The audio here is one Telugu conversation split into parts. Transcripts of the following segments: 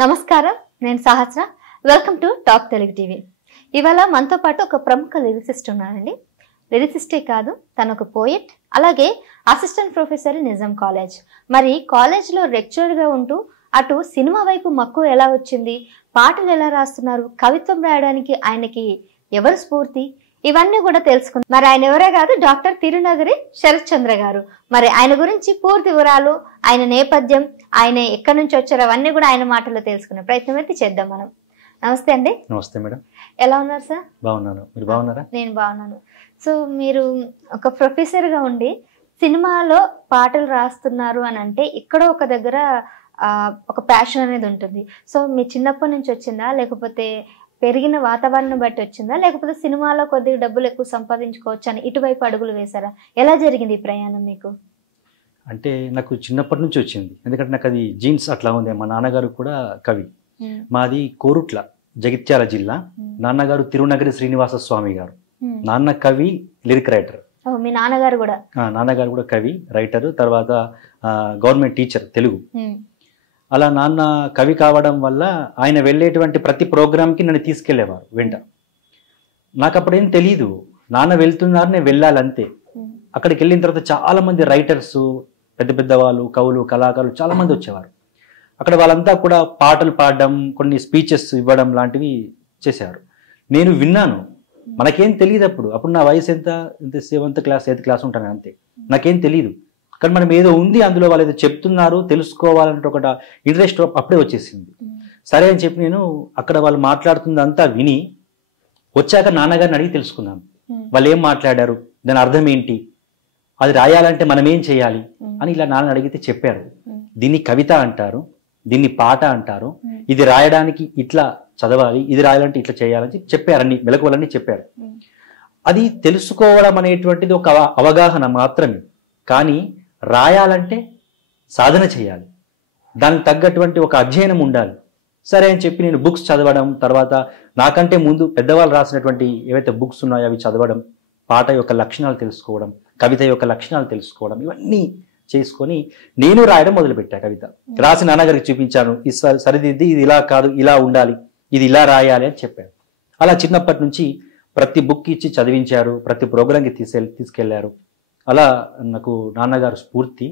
నమస్కారం, నేను Sahasra. Welcome to top Telugu TV. ఇవాళ మనతో పాటు ఒక ప్రముఖ లిరిసిస్ట్ ఉన్నారండి. లిరిసిస్టే కాదు, తను ఒక పోయెట్, అలాగే అసిస్టెంట్ ప్రొఫెసర్ నిజాం కాలేజ్. మరి కాలేజ్లో లెక్చరర్గా ఉంటూ అటు సినిమా వైపు మక్కువ ఎలా వచ్చింది, పాటలు ఎలా రాస్తున్నారు, కవిత్వం రాయడానికి ఆయనకి ఎవరు స్ఫూర్తి, ఇవన్నీ కూడా తెలుసుకుందాం. మరి ఆయన ఎవరే కాదు, డాక్టర్ తిరునగరి శరత్ చంద్ర గారు. మరి ఆయన గురించి పూర్తి వివరాలు, ఆయన నేపథ్యం, ఆయన ఎక్కడి నుంచి వచ్చారో అవన్నీ కూడా ఆయన మాటల్లో తెలుసుకునే ప్రయత్నం అయితే చేద్దాం మనం. నమస్తే అండి. నమస్తే మేడం. ఎలా ఉన్నారు సార్? బాగున్నాను, మీరు బాగున్నారా? నేను బాగున్నాను. సో మీరు ఒక ప్రొఫెసర్గా ఉండి సినిమాలో పాటలు రాస్తున్నారు అని అంటే ఎక్కడో ఒక దగ్గర ఒక ప్యాషన్ అనేది ఉంటుంది. సో మీ చిన్నప్పటి నుంచి వచ్చిందా, లేకపోతే పెరిగిన వాతావరణం బట్టి వచ్చిందా, లేకపోతే సినిమాలో కొద్దిగా డబ్బులు ఎక్కువ సంపాదించుకోవచ్చు అని ఇటువైపు అడుగులు వేశారా? ఎలా జరిగింది ఈ ప్రయాణం మీకు? అంటే నాకు చిన్నప్పటి నుంచి వచ్చింది, ఎందుకంటే నాకు అది జీన్స్ అట్లా ఉంది. మా నాన్నగారు కూడా కవి. మాది కోరుట్ల, జగిత్యాల జిల్లా. నాన్నగారు తిరునగరి శ్రీనివాస స్వామి గారు. నాన్న కవి, లిరిక్ రైటర్. మీ నాన్నగారు కూడా? నాన్నగారు కూడా కవి, రైటర్, తర్వాత గవర్నమెంట్ టీచర్ తెలుగు. అలా నాన్న కవి కావడం వల్ల ఆయన వెళ్ళేటువంటి ప్రతి ప్రోగ్రామ్కి నన్ను తీసుకెళ్లేవారు వెంట. నాకు అప్పుడేం తెలీదు, నాన్న వెళ్తున్నారు, నేను వెళ్ళాలంతే. అక్కడికి వెళ్ళిన తర్వాత చాలా మంది రైటర్స్, పెద్ద పెద్ద వాళ్ళు, కవులు, కళాకారులు చాలా మంది వచ్చేవారు. అక్కడ వాళ్ళంతా కూడా పాటలు పాడడం, కొన్ని స్పీచెస్ ఇవ్వడం లాంటివి చేసేవారు. నేను విన్నాను, మనకేం తెలియదు అప్పుడు నా వయసు ఎంత 7th క్లాస్ 8th క్లాస్ ఉంటాను అంతే, నాకేం తెలియదు. కానీ మనం ఏదో ఉంది అందులో, వాళ్ళు ఏదో చెప్తున్నారు, తెలుసుకోవాలంటే ఒక ఇంట్రెస్ట్ అప్పుడే వచ్చేసింది. సరే అని చెప్పి నేను అక్కడ వాళ్ళు మాట్లాడుతుంది అంతా విని వచ్చాక నాన్నగారిని అడిగి తెలుసుకున్నాను. వాళ్ళు ఏం మాట్లాడారు, దాని అర్థం ఏంటి, అది రాయాలంటే మనం ఏం చేయాలి అని ఇలా నాన్న అడిగితే చెప్పారు. దీన్ని కవిత అంటారు, దీన్ని పాట అంటారు, ఇది రాయడానికి ఇట్లా చదవాలి, ఇది రాయాలంటే ఇట్లా చేయాలని చెప్పారు. అన్ని మెలకువలన్నీ చెప్పారు. అది తెలుసుకోవడం అనేటువంటిది ఒక అవగాహన మాత్రమే. కానీ రాయాలంటే సాధన చేయాలి, దానికి తగ్గటువంటి ఒక అధ్యయనం ఉండాలి. సరే అని చెప్పి నేను బుక్స్ చదవడం, తర్వాత నాకంటే ముందు పెద్దవాళ్ళు రాసినటువంటి ఏవైతే బుక్స్ ఉన్నాయో అవి చదవడం, పాట యొక్క లక్షణాలు తెలుసుకోవడం, కవిత యొక్క లక్షణాలు తెలుసుకోవడం, ఇవన్నీ చేసుకొని నేను రాయడం మొదలుపెట్టా. కవిత రాసి నాన్నగారికి చూపించాను, ఇది సరిదిద్ది, ఇది ఇలా కాదు, ఇలా ఉండాలి, ఇది ఇలా రాయాలి అని చెప్పాను. అలా చిన్నప్పటి నుంచి ప్రతి బుక్ ఇచ్చి చదివించారు, ప్రతి ప్రోగ్రాంకి తీసుకెళ్లారు. అలా నాకు నాన్నగారు స్ఫూర్తి.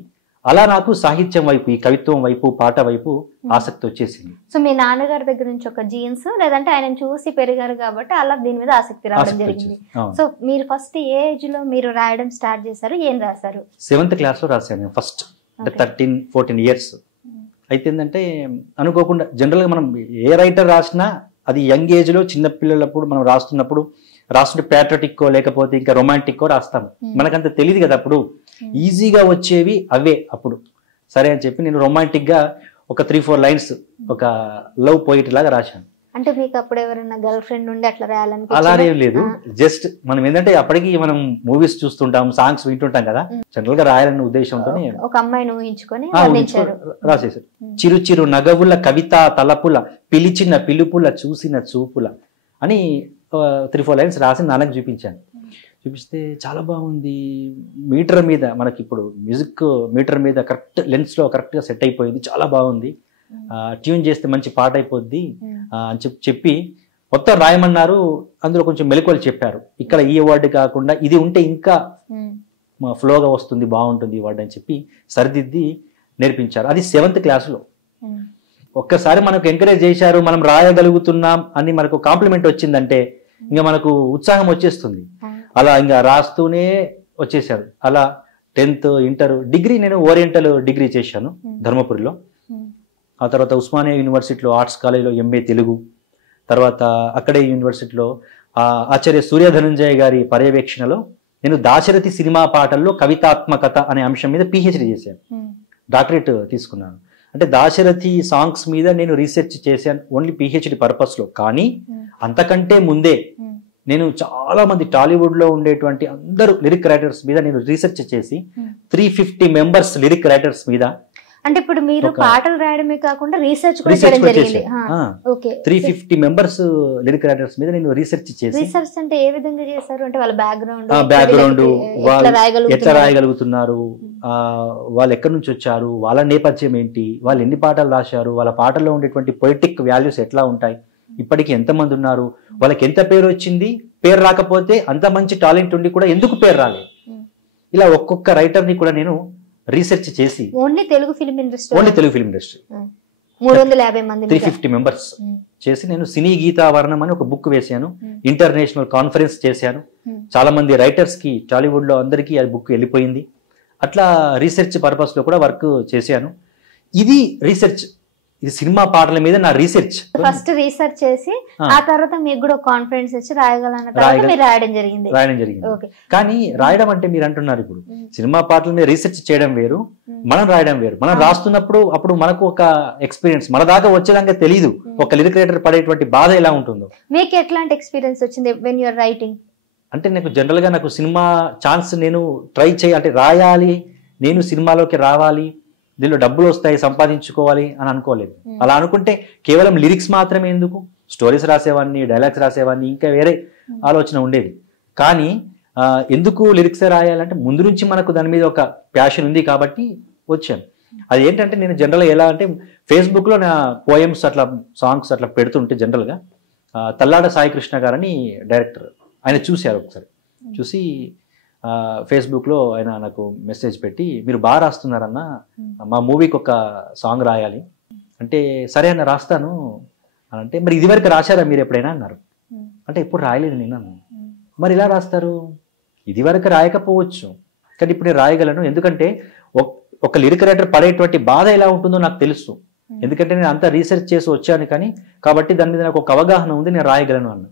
అలా నాకు సాహిత్యం వైపు, ఈ కవిత్వం వైపు, పాట వైపు ఆసక్తి వచ్చేసింది. సో మీ నాన్నగారి దగ్గర నుంచి ఒక జీన్స్, లేదంటే ఆయన చూసి పెరిగారు కాబట్టి అలా దీని మీద ఆసక్తి రావడం జరిగింది. సో మీరు ఫస్ట్ ఏ ఏజ్ లో మీరు రాయడం స్టార్ట్ చేశారు, ఏం రాశారు? 7th క్లాస్ లో రాశాను ఫస్ట్. 13-14 ఇయర్స్ అయితే ఏంటంటే అనుకోకుండా, జనరల్గా మనం ఏ రైటర్ రాసినా అది యంగ్ ఏజ్ లో, చిన్న పిల్లలప్పుడు మనం రాస్తుంటే ప్యాట్రియాటిక్కో లేకపోతే ఇంకా రొమాంటిక్కో రాస్తాము. మనకంత తెలియదు కదా అప్పుడు, ఈజీగా వచ్చేవి అవే అప్పుడు. సరే అని చెప్పి నేను రొమాంటిక్ గా ఒక 3-4 లైన్స్ ఒక లవ్ పోయిట్ లాగా రాశాను. అంటే మీకు అప్పుడు ఎవరైనా గర్ల్ ఫ్రెండ్ ఉండి అట్లా రాయాలని? అలానే లేదు, జస్ట్ మనం ఏంటంటే అప్పటికి మనం మూవీస్ చూస్తుంటాం, సాంగ్స్ వింటుంటాం కదా, జనరల్ గా రాయాలన్న ఉద్దేశంతో ఒక అమ్మాయిని ఊహించుకొని రాసేసారు. చిరు చిరు నగవుల కవిత తలపుల, పిలిచిన పిలుపుల, చూసిన చూపుల అని 3-4 లైన్స్ రాసి నాన్నకి చూపించాను. చూపిస్తే చాలా బాగుంది, మీటర్ మీద, మనకి ఇప్పుడు మ్యూజిక్ మీటర్ మీద కరెక్ట్ లెన్స్ లో కరెక్ట్ గా సెట్ అయిపోయింది, చాలా బాగుంది, ట్యూన్ చేస్తే మంచి పాట అయిపోద్ది అని చెప్పి మొత్తం రాయమన్నారు. అందులో కొంచెం మెలకువలు చెప్పారు, ఇక్కడ ఈ వర్డ్ కాకుండా ఇది ఉంటే ఇంకా ఫ్లోగా వస్తుంది, బాగుంటుంది ఈ వర్డ్ అని చెప్పి సరిదిద్ది నేర్పించారు. అది 7th క్లాస్లో. ఒక్కసారి మనకు ఎంకరేజ్ చేశారు, మనం రాయగలుగుతున్నాం అని మనకు కాంప్లిమెంట్ వచ్చిందంటే ఇంకా మనకు ఉత్సాహం వచ్చేస్తుంది. అలా ఇంకా రాస్తూనే వచ్చేసారు. అలా 10th, ఇంటర్, డిగ్రీ నేను ఓరియంటల్ డిగ్రీ చేశాను ధర్మపురిలో. ఆ తర్వాత ఉస్మానియా యూనివర్సిటీలో ఆర్ట్స్ కాలేజ్లో MA తెలుగు, తర్వాత అక్కడే యూనివర్సిటీలో ఆచార్య సూర్య ధనంజయ గారి పర్యవేక్షణలో నేను దాశరథి సినిమా పాటల్లో కవితాత్మకత అనే అంశం మీద PhD చేశాను, డాక్టరేట్ తీసుకున్నాను. అంటే దాశరథి సాంగ్స్ మీద నేను రీసెర్చ్ చేశాను ఓన్లీ PhD పర్పస్లో. కానీ అంతకంటే ముందే నేను చాలా మంది టాలీవుడ్ లో ఉండేటువంటి అందరూ లిరిక్ రైటర్స్ మీద నేను రీసెర్చ్ చేసి 350 మెంబర్స్ లిరిక్ రైటర్స్ మీద. అంటే ఇప్పుడు మీరు పాటలు రాయడమే కాకుండా రీసెర్చ్ కూడా చేయడం జరిగింది. 350 మెంబర్స్ లిరిక్ రైటర్స్ మీద నేను రీసెర్చ్ చేసి. రీసెర్చ్ అంటే ఏ విధంగా చేశారు? అంటే వాళ్ళ బ్యాక్గ్రౌండ్ వాళ్ళు ఎట్లా రాయగలుగుతున్నారు, వాళ్ళు ఎక్కడి నుంచి వచ్చారు, వాళ్ళ నేపథ్యం ఏంటి, వాళ్ళు ఎన్ని పాటలు రాశారు, వాళ్ళ పాటల్లో ఉండేటువంటి పొయిటిక్ వాల్యూస్ ఎట్లా ఉంటాయి, ఇప్పటికి ఎంతమంది ఉన్నారు, వాళ్ళకి ఎంత పేరు వచ్చింది, పేరు రాకపోతే అంత మంచి టాలెంట్ ఉండి కూడా ఎందుకు పేరు రాలేదు, ఇలా ఒక్కొక్క రైటర్ని కూడా నేను రీసెర్చ్ చేసి ఓన్లీ తెలుగు ఫిల్మ్ ఇండస్ట్రీ 350 మంది 350 మెంబర్స్ చేసి నేను సినీ గీతావరణం అని ఒక బుక్ వేశాను. ఇంటర్నేషనల్ కాన్ఫరెన్స్ చేశాను. చాలా మంది రైటర్స్ కి టాలీవుడ్ లో అందరికీ ఆ బుక్ వెళ్ళిపోయింది. అట్లా రీసెర్చ్ పర్పస్ లో కూడా వర్క్ చేశాను. ఇది రీసెర్చ్, ఇది సినిమా పాటల మీద నా రీసెర్చ్. ఫస్ట్ రీసెర్చ్ చేసి ఆ తర్వాత మీకు కూడా కాన్ఫిడెన్స్ వచ్చి రాయడం జరిగింది. కానీ రాయడం అంటే మీరు అంటున్నారు ఇప్పుడు సినిమా పాటల మీద రీసెర్చ్ చేయడం వేరు, మనం రాయడం వేరు. మనం రాస్తున్నప్పుడు అప్పుడు మనకు ఒక ఎక్స్పీరియన్స్, మన దాకా వచ్చేదాకా తెలియదు ఒక లిరిక్ రైటర్ పడేటువంటి బాధ ఎలా ఉంటుందో. మీకు ఎట్లాంటి ఎక్స్పీరియన్స్ వచ్చింది వెన్ యూఆర్ రైటింగ్? అంటే నాకు జనరల్ గా నాకు సినిమా ఛాన్స్ నేను ట్రై అంటే రాయాలి, నేను సినిమాలోకి రావాలి, దీనిలో డబ్బులు వస్తాయి, సంపాదించుకోవాలి అని అనుకోలేదు. అలా అనుకుంటే కేవలం లిరిక్స్ మాత్రమే ఎందుకు, స్టోరీస్ రాసేవాడిని, డైలాగ్స్ రాసేవాడిని, ఇంకా వేరే ఆలోచన ఉండేది. కానీ ఎందుకు లిరిక్స్ రాయాలంటే ముందు నుంచి మనకు దాని మీద ఒక ప్యాషన్ ఉంది కాబట్టి వచ్చాను. అది ఏంటంటే నేను జనరల్గా ఎలా అంటే ఫేస్బుక్లో నా పోయమ్స్ అట్లా సాంగ్స్ అట్లా పెడుతుంటే జనరల్గా తల్లాడ సాయి కృష్ణ గారని డైరెక్టర్, ఆయన చూశారు. ఒకసారి చూసి ఫేస్బుక్లో ఆయన నాకు మెసేజ్ పెట్టి మీరు బాగా రాస్తున్నారన్న, మా మూవీకి ఒక సాంగ్ రాయాలి అంటే సరే అన్న రాస్తాను అని అంటే, మరి ఇదివరకు రాశారా మీరు ఎప్పుడైనా అన్నారు. అంటే ఎప్పుడు రాయలేదు నేను అన్నాను. మరి ఇలా రాస్తారు, ఇదివరకు రాయకపోవచ్చు కానీ ఇప్పుడు నేను రాయగలను, ఎందుకంటే ఒక లిరిక్ రైటర్ పడేటువంటి బాధ ఎలా ఉంటుందో నాకు తెలుసు, ఎందుకంటే నేను అంతా రీసెర్చ్ చేసి వచ్చాను కానీ కాబట్టి దాని మీద నాకు ఒక అవగాహన ఉంది, నేను రాయగలను అన్న.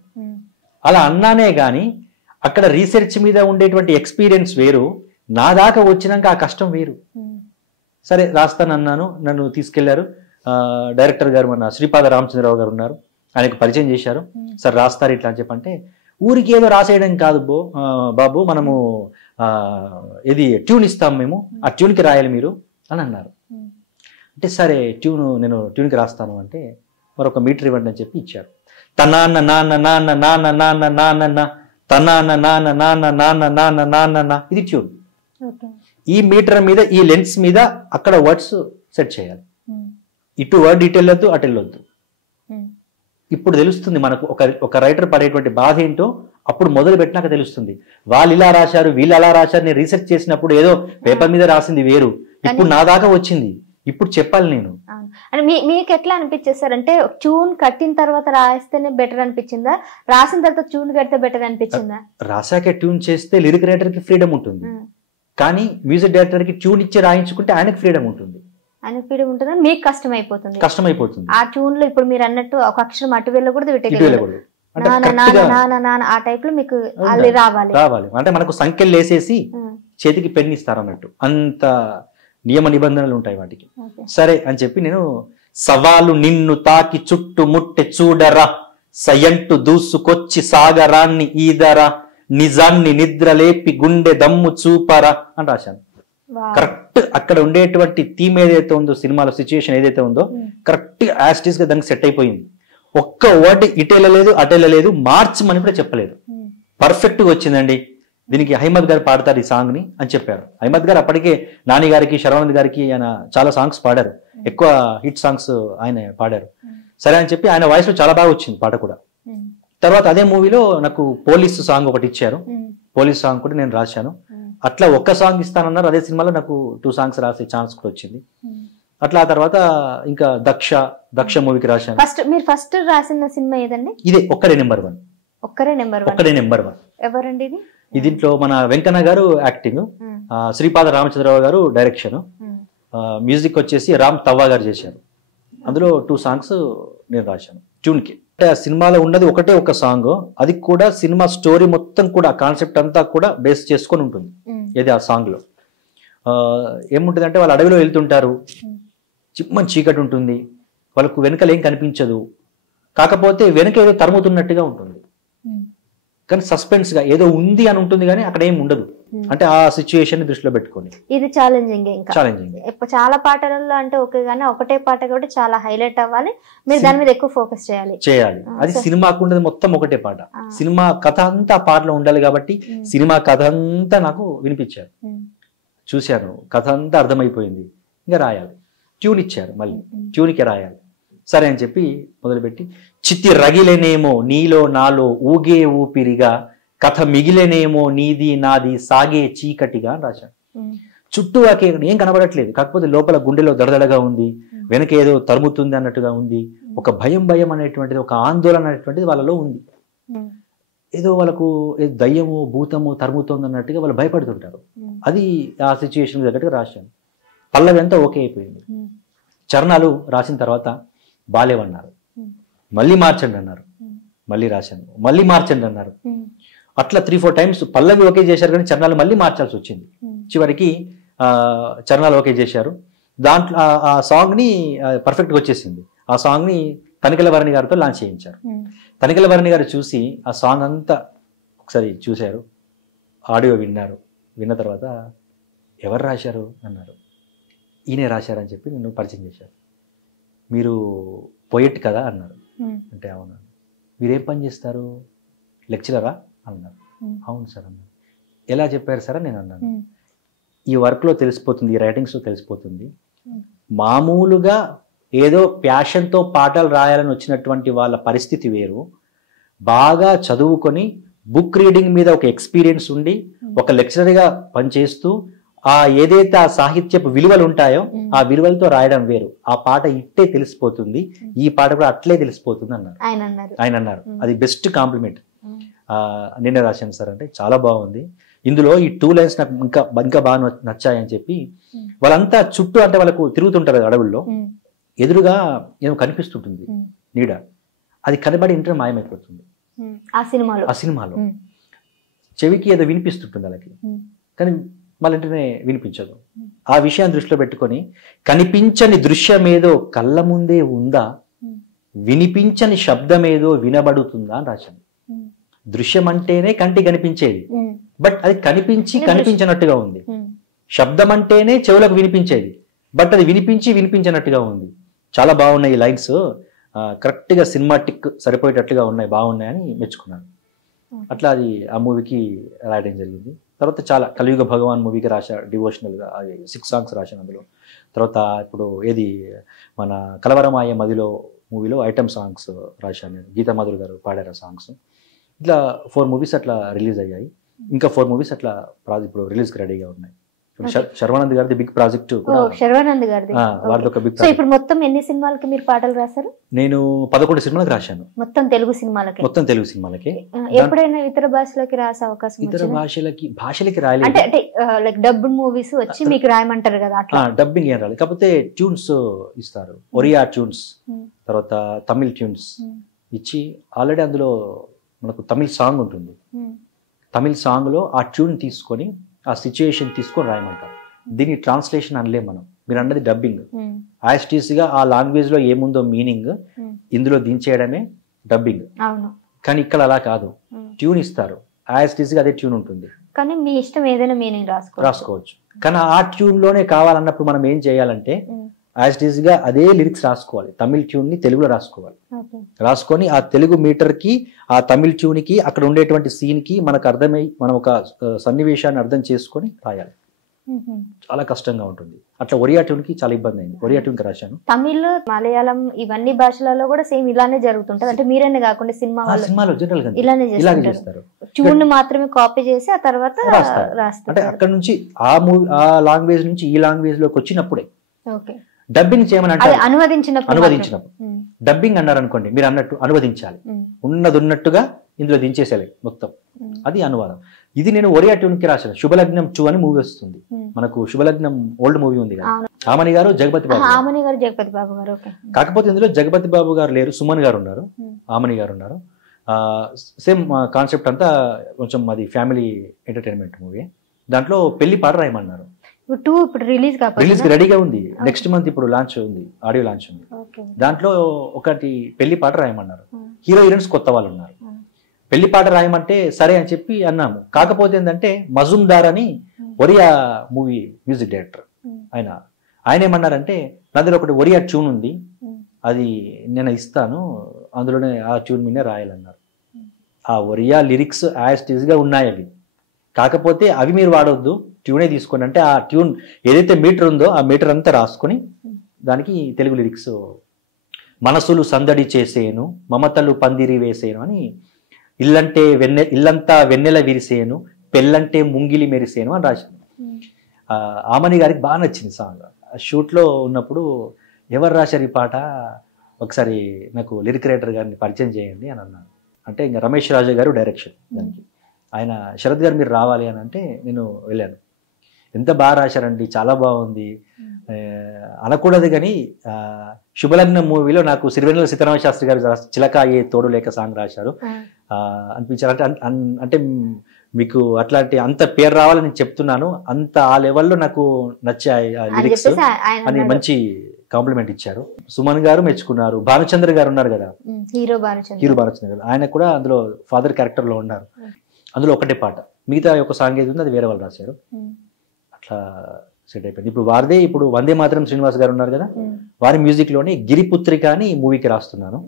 అలా అన్నానే కానీ అక్కడ రీసెర్చ్ మీద ఉండేటువంటి ఎక్స్పీరియన్స్ వేరు, నా దాకా వచ్చినాక ఆ కష్టం వేరు. సరే రాస్తానన్నాను, నన్ను తీసుకెళ్లారు డైరెక్టర్ గారు, మన శ్రీపాద రామచంద్రరావు గారు ఉన్నారు, ఆయనకు పరిచయం చేశారు. సరే రాస్తారు ఇట్లా అని చెప్పంటే, ఊరికి ఏదో రాసేయడం కాదు బాబు, మనము ఇది ట్యూన్ ఇస్తాం మేము, ఆ ట్యూన్కి రాయాలి మీరు అని అన్నారు. అంటే సరే నేను ట్యూన్కి రాస్తాను అంటే మరొక మీటర్ ఇవ్వండి అని చెప్పి ఇచ్చారు. తనాన్న నాన్న నాన్న నాన్న నాన్న నాన్న తనాన్న నాన్న నాన్న నాన్న నాన్న నాన్న, ఇది ట్యూన్. ఈ మీటర్ మీద ఈ లెన్స్ మీద అక్కడ వర్డ్స్ సెట్ చేయాలి, ఇటు వర్డ్ ఇటు వెళ్ళొద్దు అటు వెళ్ళొద్దు. ఇప్పుడు తెలుస్తుంది మనకు ఒక రైటర్ పడేటువంటి బాధ ఏంటో, అప్పుడు మొదలు పెట్టినాక తెలుస్తుంది. వాళ్ళు ఇలా రాశారు, వీళ్ళు అలా రాశారు. నేను రీసెర్చ్ చేసినప్పుడు ఏదో పేపర్ మీద రాసింది వేరు, ఇప్పుడు నా దాకా వచ్చింది, ఇప్పుడు చెప్పాలి నేను. మీకు ఎట్లా అనిపించేది సార్? అంటే ట్యూన్ కట్టిన తర్వాత రాస్తేనే బెటర్ అనిపించిందా, రాసిన తర్వాత ట్యూన్ కడితే బెటర్ అనిపించిందా? రాశాక ట్యూన్ చేస్తే లిరిక్ రైటర్ కి ఫ్రీడమ్ ఉంటుంది, కానీ మ్యూజిక్ డైరెక్టర్ కి ట్యూన్ ఇచ్చి రాయించుకుంటే ఆయనకు ఫ్రీడమ్ ఉంటుంది. ఆయన ఫ్రీడమ్ ఉంటుంది, మీకు కష్టమైపోతుంది. ఆ ట్యూన్ లో ఇప్పుడు మీరు అన్నట్టు ఒక అక్షరం అటు వెళ్ళకూడదు, ఆ టైప్ లో మీకు రావాలి. అంటే మనకు సంఖ్యలు వేసేసి చేతికి పెన్ ఇస్తారు అన్నట్టు, అంత నియమ నిబంధనలు ఉంటాయి వాటికి. సరే అని చెప్పి నేను సవాలు నిన్ను తాకి చుట్టుముట్టె చూడరా, సయంటు దూసుకొచ్చి సాగరాన్ని ఈదరా, నిజాన్ని నిద్రలేపి గుండె దమ్ము చూపరా అని రాశాను. కరెక్ట్ అక్కడ ఉండేటువంటి థీమ్ ఏదైతే ఉందో, సినిమాలో సిచ్యుయేషన్ ఏదైతే ఉందో కరెక్ట్ యాస్టీస్ గా దానికి సెట్ అయిపోయింది. ఒక్క వర్డ్ ఇటు వెళ్ళలేదు అటు వెళ్ళలేదు, మార్చమని కూడా చెప్పలేదు, పర్ఫెక్ట్ గా వచ్చిందండి, దీనికి అహ్మద్ గారు పాడతారు ఈ సాంగ్ ని అని చెప్పారు. అహ్మద్ గారు అప్పటికే నాని గారికి, శరవణ్ గారికి ఆయన చాలా సాంగ్స్ పాడారు, ఎక్కువ హిట్ సాంగ్స్ ఆయన పాడారు. సరే అని చెప్పి ఆయన వాయిస్ లో చాలా బాగా వచ్చింది పాట కూడా. తర్వాత అదే మూవీలో నాకు పోలీస్ సాంగ్ ఒకటి ఇచ్చారు, పోలీస్ సాంగ్ కూడా నేను రాశాను. అట్లా ఒక్క సాంగ్ ఇస్తానన్నారు, అదే సినిమాలో నాకు 2 సాంగ్స్ రాసే ఛాన్స్ కూడా వచ్చింది. అట్లా ఆ తర్వాత ఇంకా దక్ష మూవీకి రాశాను. మీరు ఫస్ట్ రాసిన సినిమా ఏదండి? ఇదే ఒక్కడే నెంబర్ 1. ఒక్కడే నెంబర్ 1 ఎవరండి ఇది? దీంట్లో మన వెంకన్న గారు యాక్టింగ్, శ్రీపాద రామచంద్రరావు గారు డైరెక్షన్, మ్యూజిక్ వచ్చేసి రామ్ తవ్వా గారు చేశారు. అందులో 2 సాంగ్స్ నేను రాశాను ట్యూన్కి. అంటే ఆ సినిమాలో ఉన్నది ఒకటే ఒక సాంగ్, అది కూడా సినిమా స్టోరీ మొత్తం కూడా కాన్సెప్ట్ అంతా కూడా బేస్ చేసుకొని ఉంటుంది. ఏది ఆ సాంగ్ లో ఏముంటుంది అంటే, వాళ్ళు అడవిలో వెళ్తుంటారు, చిమ్మని చీకటి ఉంటుంది, వాళ్ళకు వెనకలు ఏం కనిపించదు, కాకపోతే వెనక ఏదో తరుముతున్నట్టుగా ఉంటుంది, కానీ సస్పెన్స్ గా ఏదో ఉంది అని ఉంటుంది, కానీ అక్కడ ఏం ఉండదు. అంటే ఆ సిచ్యుయేషన్ దృష్టిలో పెట్టుకొని ఇది ఛాలెంజింగ్. చాలా పాటలలో అంటే ఓకే, కానీ ఒకటే పాట కాబట్టి చాలా హైలైట్ అవ్వాలి, మీరు దాని మీద ఎక్కువ ఫోకస్ చేయాలి. అది సినిమాకు ఉండదు మొత్తం ఒకటే పాట, సినిమా కథ అంతా పాటలో ఉండాలి కాబట్టి సినిమా కథ అంతా నాకు వినిపించారు. చూశాను, కథ అంతా అర్థమైపోయింది, ఇంకా రాయాలి. ట్యూన్ ఇచ్చారు, మళ్ళీ ట్యూన్కి రాయాలి. సరే అని చెప్పి మొదలుపెట్టి చిత్తి రగిలేనేమో నీలో నాలో ఊగే ఊపిరిగా కథ మిగిలేనేమో నీది నాది సాగే చీకటిగా అని రాశాను. చుట్టూ ఏం కనబడట్లేదు, కాకపోతే లోపల గుండెలో దడదడగా ఉంది, వెనక ఏదో తరుముతుంది అన్నట్టుగా ఉంది, ఒక భయం అనేటువంటిది, ఒక ఆందోళన అనేటువంటిది వాళ్ళలో ఉంది. ఏదో వాళ్ళకు దయ్యము భూతము తరుముతోంది అన్నట్టుగా వాళ్ళు భయపడుతుంటారు. అది ఆ సిచ్యువేషన్ తగ్గట్టుగా రాశాను. పల్లవి అంతా ఓకే అయిపోయింది. చరణాలు రాసిన తర్వాత బాలేవన్నారు, మళ్ళీ మార్చండి అన్నారు, మళ్ళీ రాశాను, మళ్ళీ మార్చండి అన్నారు. అట్లా 3-4 టైమ్స్ పల్లవి ఓకే చేశారు, కానీ చరణాలు మళ్ళీ మార్చాల్సి వచ్చింది. చివరికి చరణాలు ఓకే చేశారు. దాంట్లో ఆ సాంగ్ని పర్ఫెక్ట్గా వచ్చేసింది. ఆ సాంగ్ని తనికెళ్ళ భరణి గారితో లాంచ్ చేయించారు. తనికెళ్ళ భరణి గారు చూసి ఆ సాంగ్ అంతా ఒకసారి చూశారు, ఆడియో విన్నారు. విన్న తర్వాత ఎవరు రాశారు అన్నారు. ఈయనే రాశారని చెప్పి నన్ను పరిచయం చేశారు. మీరు పోయెట్ కదా అన్నారు. అంటే అవును. మీరేం పని చేస్తారు, లెక్చరరా అన్నారు. అవును సార్ అన్నారు. ఎలా చెప్పారు సార్ అని నేను అన్నాను. ఈ వర్క్లో తెలిసిపోతుంది, ఈ రైటింగ్స్లో తెలిసిపోతుంది. మామూలుగా ఏదో ప్యాషన్తో పాటలు రాయాలని వచ్చినటువంటి వాళ్ళ పరిస్థితి వేరు, బాగా చదువుకొని బుక్ రీడింగ్ మీద ఒక ఎక్స్పీరియన్స్ ఉండి ఒక లెక్చరర్గా పనిచేస్తూ ఏదైతే ఆ సాహిత్యపు విలువలు ఉంటాయో ఆ విలువలతో రాయడం వేరు. ఆ పాట ఇట్టే తెలిసిపోతుంది, ఈ పాట కూడా అట్లే తెలిసిపోతుంది అన్నారు ఆయన అన్నారు. అది బెస్ట్ కాంప్లిమెంట్. నిన్నే రాశాను సార్ అంటే చాలా బాగుంది, ఇందులో ఈ 2 లైన్స్ నాకు ఇంకా బాగా నచ్చాయని చెప్పి వాళ్ళంతా చుట్టూ, అంటే వాళ్ళకు తిరుగుతుంటారు అడవుల్లో, ఎదురుగా ఏమో కనిపిస్తుంటుంది నీడ, అది కనబడి ఇంటర్ మాయమైపోతుంది ఆ సినిమాలో. చెవికి ఏదో వినిపిస్తుంటుంది వాళ్ళకి, కానీ మళ్ళీ వెంటనే వినిపించదు. ఆ విషయాన్ని దృష్టిలో పెట్టుకొని కనిపించని దృశ్యమేదో కళ్ళ ముందే ఉందా, వినిపించని శబ్దమేదో వినబడుతుందా అని రాశాను. దృశ్యం అంటేనే కంటికి కనిపించేది, బట్ అది కనిపించినట్టుగా ఉంది. శబ్దం అంటేనే చెవులకు వినిపించేది, బట్ అది వినిపించినట్టుగా ఉంది. చాలా బాగున్నాయి ఈ లైన్స్, కరెక్ట్గా సినిమాటిక్ సరిపోయేటట్లుగా ఉన్నాయి, బాగున్నాయని మెచ్చుకున్నాను. అట్లా అది ఆ మూవీకి రాయడం జరిగింది. తర్వాత చాలా కలియుగ భగవాన్ మూవీకి రాశా, డివోషనల్గా 6 సాంగ్స్ రాశాను అందులో. తర్వాత ఇప్పుడు ఏది మన కలవరమాయ మదిలో మూవీలో ఐటమ్ సాంగ్స్ రాశాను నేను, గీతా మాధురి గారు పాడారు ఆ సాంగ్స్. ఇట్లా 4 మూవీస్ అట్లా రిలీజ్ అయ్యాయి. ఇంకా 4 మూవీస్ అట్లా ఇప్పుడు రిలీజ్కి రెడీగా ఉన్నాయి. శర్వానంద్ గారిది బిగ్ ప్రాజెక్ట్ కూడా, శర్వానంద్ గారిది వాళ్ళది ఒక బిగ్. సో ఇప్పుడు మొత్తం ఎన్ని సినిమాలకి మీరు పాటలు రాశారు? నేను 11 సినిమాలకు రాశాను. మొత్తం తెలుగు సినిమాలకి. ఎప్పుడైనా ఇతర భాషలకి రాసే అవకాశం? ఇతర భాషలకి రాయలేదు, అంటే లైక్ డబ్బుడ్ మూవీస్ వచ్చి మీకు రాయమంటారు కదా అట్లా? డబ్బింగ్ ఏం రాలేదు, కాకపోతే ట్యూన్స్ ఇస్తారు, ఒరియా ట్యూన్స్, తర్వాత తమిళ్ ట్యూన్స్ ఇచ్చి, ఆల్రెడీ అందులో మనకు తమిళ్ సాంగ్ ఉంటుంది, తమిళ్ సాంగ్లో ఆ ట్యూన్ తీసుకొని ఆ సిచ్యుయేషన్ తీసుకొని రాయమంటారు. దీన్ని ట్రాన్స్లేషన్ అనలే మనం, మీరు అన్నది డబ్బింగ్. యాస్టీస్గా ఆ లాంగ్వేజ్లో ఏముందో మీనింగ్ ఇందులో దించేయడమే డబ్బింగ్. కానీ ఇక్కడ అలా కాదు, ట్యూన్ ఇస్తారు, యాస్టీస్గా అదే ట్యూన్ ఉంటుంది, కానీ మీ ఇష్టం ఏదైనా మీనింగ్ రాసుకోవచ్చు. కానీ ఆ ట్యూన్లోనే కావాలన్నప్పుడు మనం ఏం చేయాలంటే యాస్టీస్గా అదే లిరిక్స్ రాసుకోవాలి, తమిళ్ ట్యూన్ని తెలుగులో రాసుకొని ఆ తెలుగు మీటర్కి ఆ తమిళ్ ట్యూన్కి అక్కడ ఉండేటువంటి సీన్కి మనకు అర్థమై మనం ఒక సన్నివేశాన్ని అర్థం చేసుకొని రాయాలి. చాలా కష్టంగా ఉంటుంది. అట్లా ఒరియా ట్యూన్కి చాలా ఇబ్బంది అయింది, ఒరియా ట్యూన్కి రాశాను. తమిళ్, మలయాళం ఇవన్నీ భాషలలో కూడా సేమ్ ఇలానే జరుగుతుంటది, అంటే మీరనే కాకుండా సినిమాలో జనరల్ గా ఇలానే చేస్తారు, ట్యూన్ మాత్రమే కాపీ చేసి ఆ తర్వాత రాస్తారు. అంటే అక్కడ నుంచి ఆ లాంగ్వేజ్ నుంచి ఈ లాంగ్వేజ్ లోకి వచ్చినప్పుడే డబ్బింగ్ చేయమని అంటారు. అనువదించినప్పుడు డబ్బింగ్ అన్నారు అనుకోండి, మీరు అన్నట్టు అనువదించాలి, ఉన్నట్టుగా ఇందులో దించేసేయాలి మొత్తం, అది అనువాదం. ఇది నేను ఒరియా ట్యూన్కి రాశాను. శుభలగ్నం 2 అని మూవీ వస్తుంది మనకు, శుభలగ్నం ఓల్డ్ మూవీ ఉంది కదా, ఆమని గారు జగపతి బాబు గారు. కాకపోతే ఇందులో జగపతి బాబు గారు లేరు, సుమన్ గారు ఉన్నారు, ఆమని గారు ఉన్నారు. సేమ్ కాన్సెప్ట్ అంతా కొంచెం అది ఫ్యామిలీ ఎంటర్టైన్మెంట్ మూవీ. దాంట్లో పెళ్లి పాట రాయమన్నారు. రిలీజ్ రెడీగా ఉంది, నెక్స్ట్ మంత్ ఇప్పుడు లాంచ్ ఉంది, ఆడియో లాంచ్ ఉంది. దాంట్లో ఒకటి పెళ్లి పాట రాయమన్నారు. హీరో హీరోయిన్స్ కొత్త వాళ్ళు ఉన్నారు. పెళ్లి పాట రాయమంటే సరే అని చెప్పి అన్నాము. కాకపోతే ఏంటంటే మజుందార్ అని ఒరియా మూవీ మ్యూజిక్ డైరెక్టర్, ఆయన ఏమన్నారంటే నా దగ్గర ఒకటి ఒరియా ట్యూన్ ఉంది, అది నేను ఇస్తాను, అందులోనే ఆ ట్యూన్ మీదే రాయాలన్నారు. ఆ Oriya lyrics as it is గా ఉన్నాయి అవి, కాకపోతే అవి మీరు వాడొద్దు, ట్యూనే తీసుకొని, అంటే ఆ ట్యూన్ ఏదైతే మీటర్ ఉందో ఆ మీటర్ అంతా రాసుకొని దానికి తెలుగు లిరిక్స్, మనసులు సందడి చేసేను మమతలు పందిరి వేసేను అని, ఇల్లంతా వెన్నెల విరిసేను పెళ్ళంటే ముంగిలి మెరిసేను అని రాశాను. ఆమని గారికి బాగా నచ్చింది సాంగ్. షూట్లో ఉన్నప్పుడు ఎవరు రాశారు ఈ పాట, ఒకసారి నాకు లిరిక్ రైటర్ గారిని పరిచయం చేయండి అని అన్నాను. అంటే ఇంకా రమేష్ రాజా గారు డైరెక్షన్ దానికి, ఆయన శరత్ గారు మీరు రావాలి అని అంటే నేను వెళ్ళాను. ఎంత బాగా రాశారండి, చాలా బాగుంది అనకూడదు కానీ శుభలగ్నం మూవీలో నాకు సిరివెన్నెల సీతారామ శాస్త్రి గారు చిలక ఏ తోడు లేక సాంగ్ రాశారు అనిపించారు. అంటే మీకు అట్లాంటి అంత పేరు రావాలని చెప్తున్నాను, అంత ఆ లెవెల్లో నాకు నచ్చాయి ఆ లిరిక్స్ అని మంచి కాంప్లిమెంట్ ఇచ్చారు. సుమన్ గారు మెచ్చుకున్నారు. భానుచంద్ర గారు ఉన్నారు కదా, హీరో భానుచంద్ర గారు, ఆయన కూడా అందులో ఫాదర్ క్యారెక్టర్ లో ఉన్నారు. అందులో ఒకటే పాట, మిగతా ఒక సాంగ్ ఏది ఉంది అది వేరే వాళ్ళు రాశారు. అట్లా సెట్ అయిపోయింది. ఇప్పుడు వారిదే, ఇప్పుడు వందే మాతరం శ్రీనివాస్ గారు ఉన్నారు కదా, వారి మ్యూజిక్ లోనే గిరిపుత్రిక అని ఈ మూవీకి రాస్తున్నాను.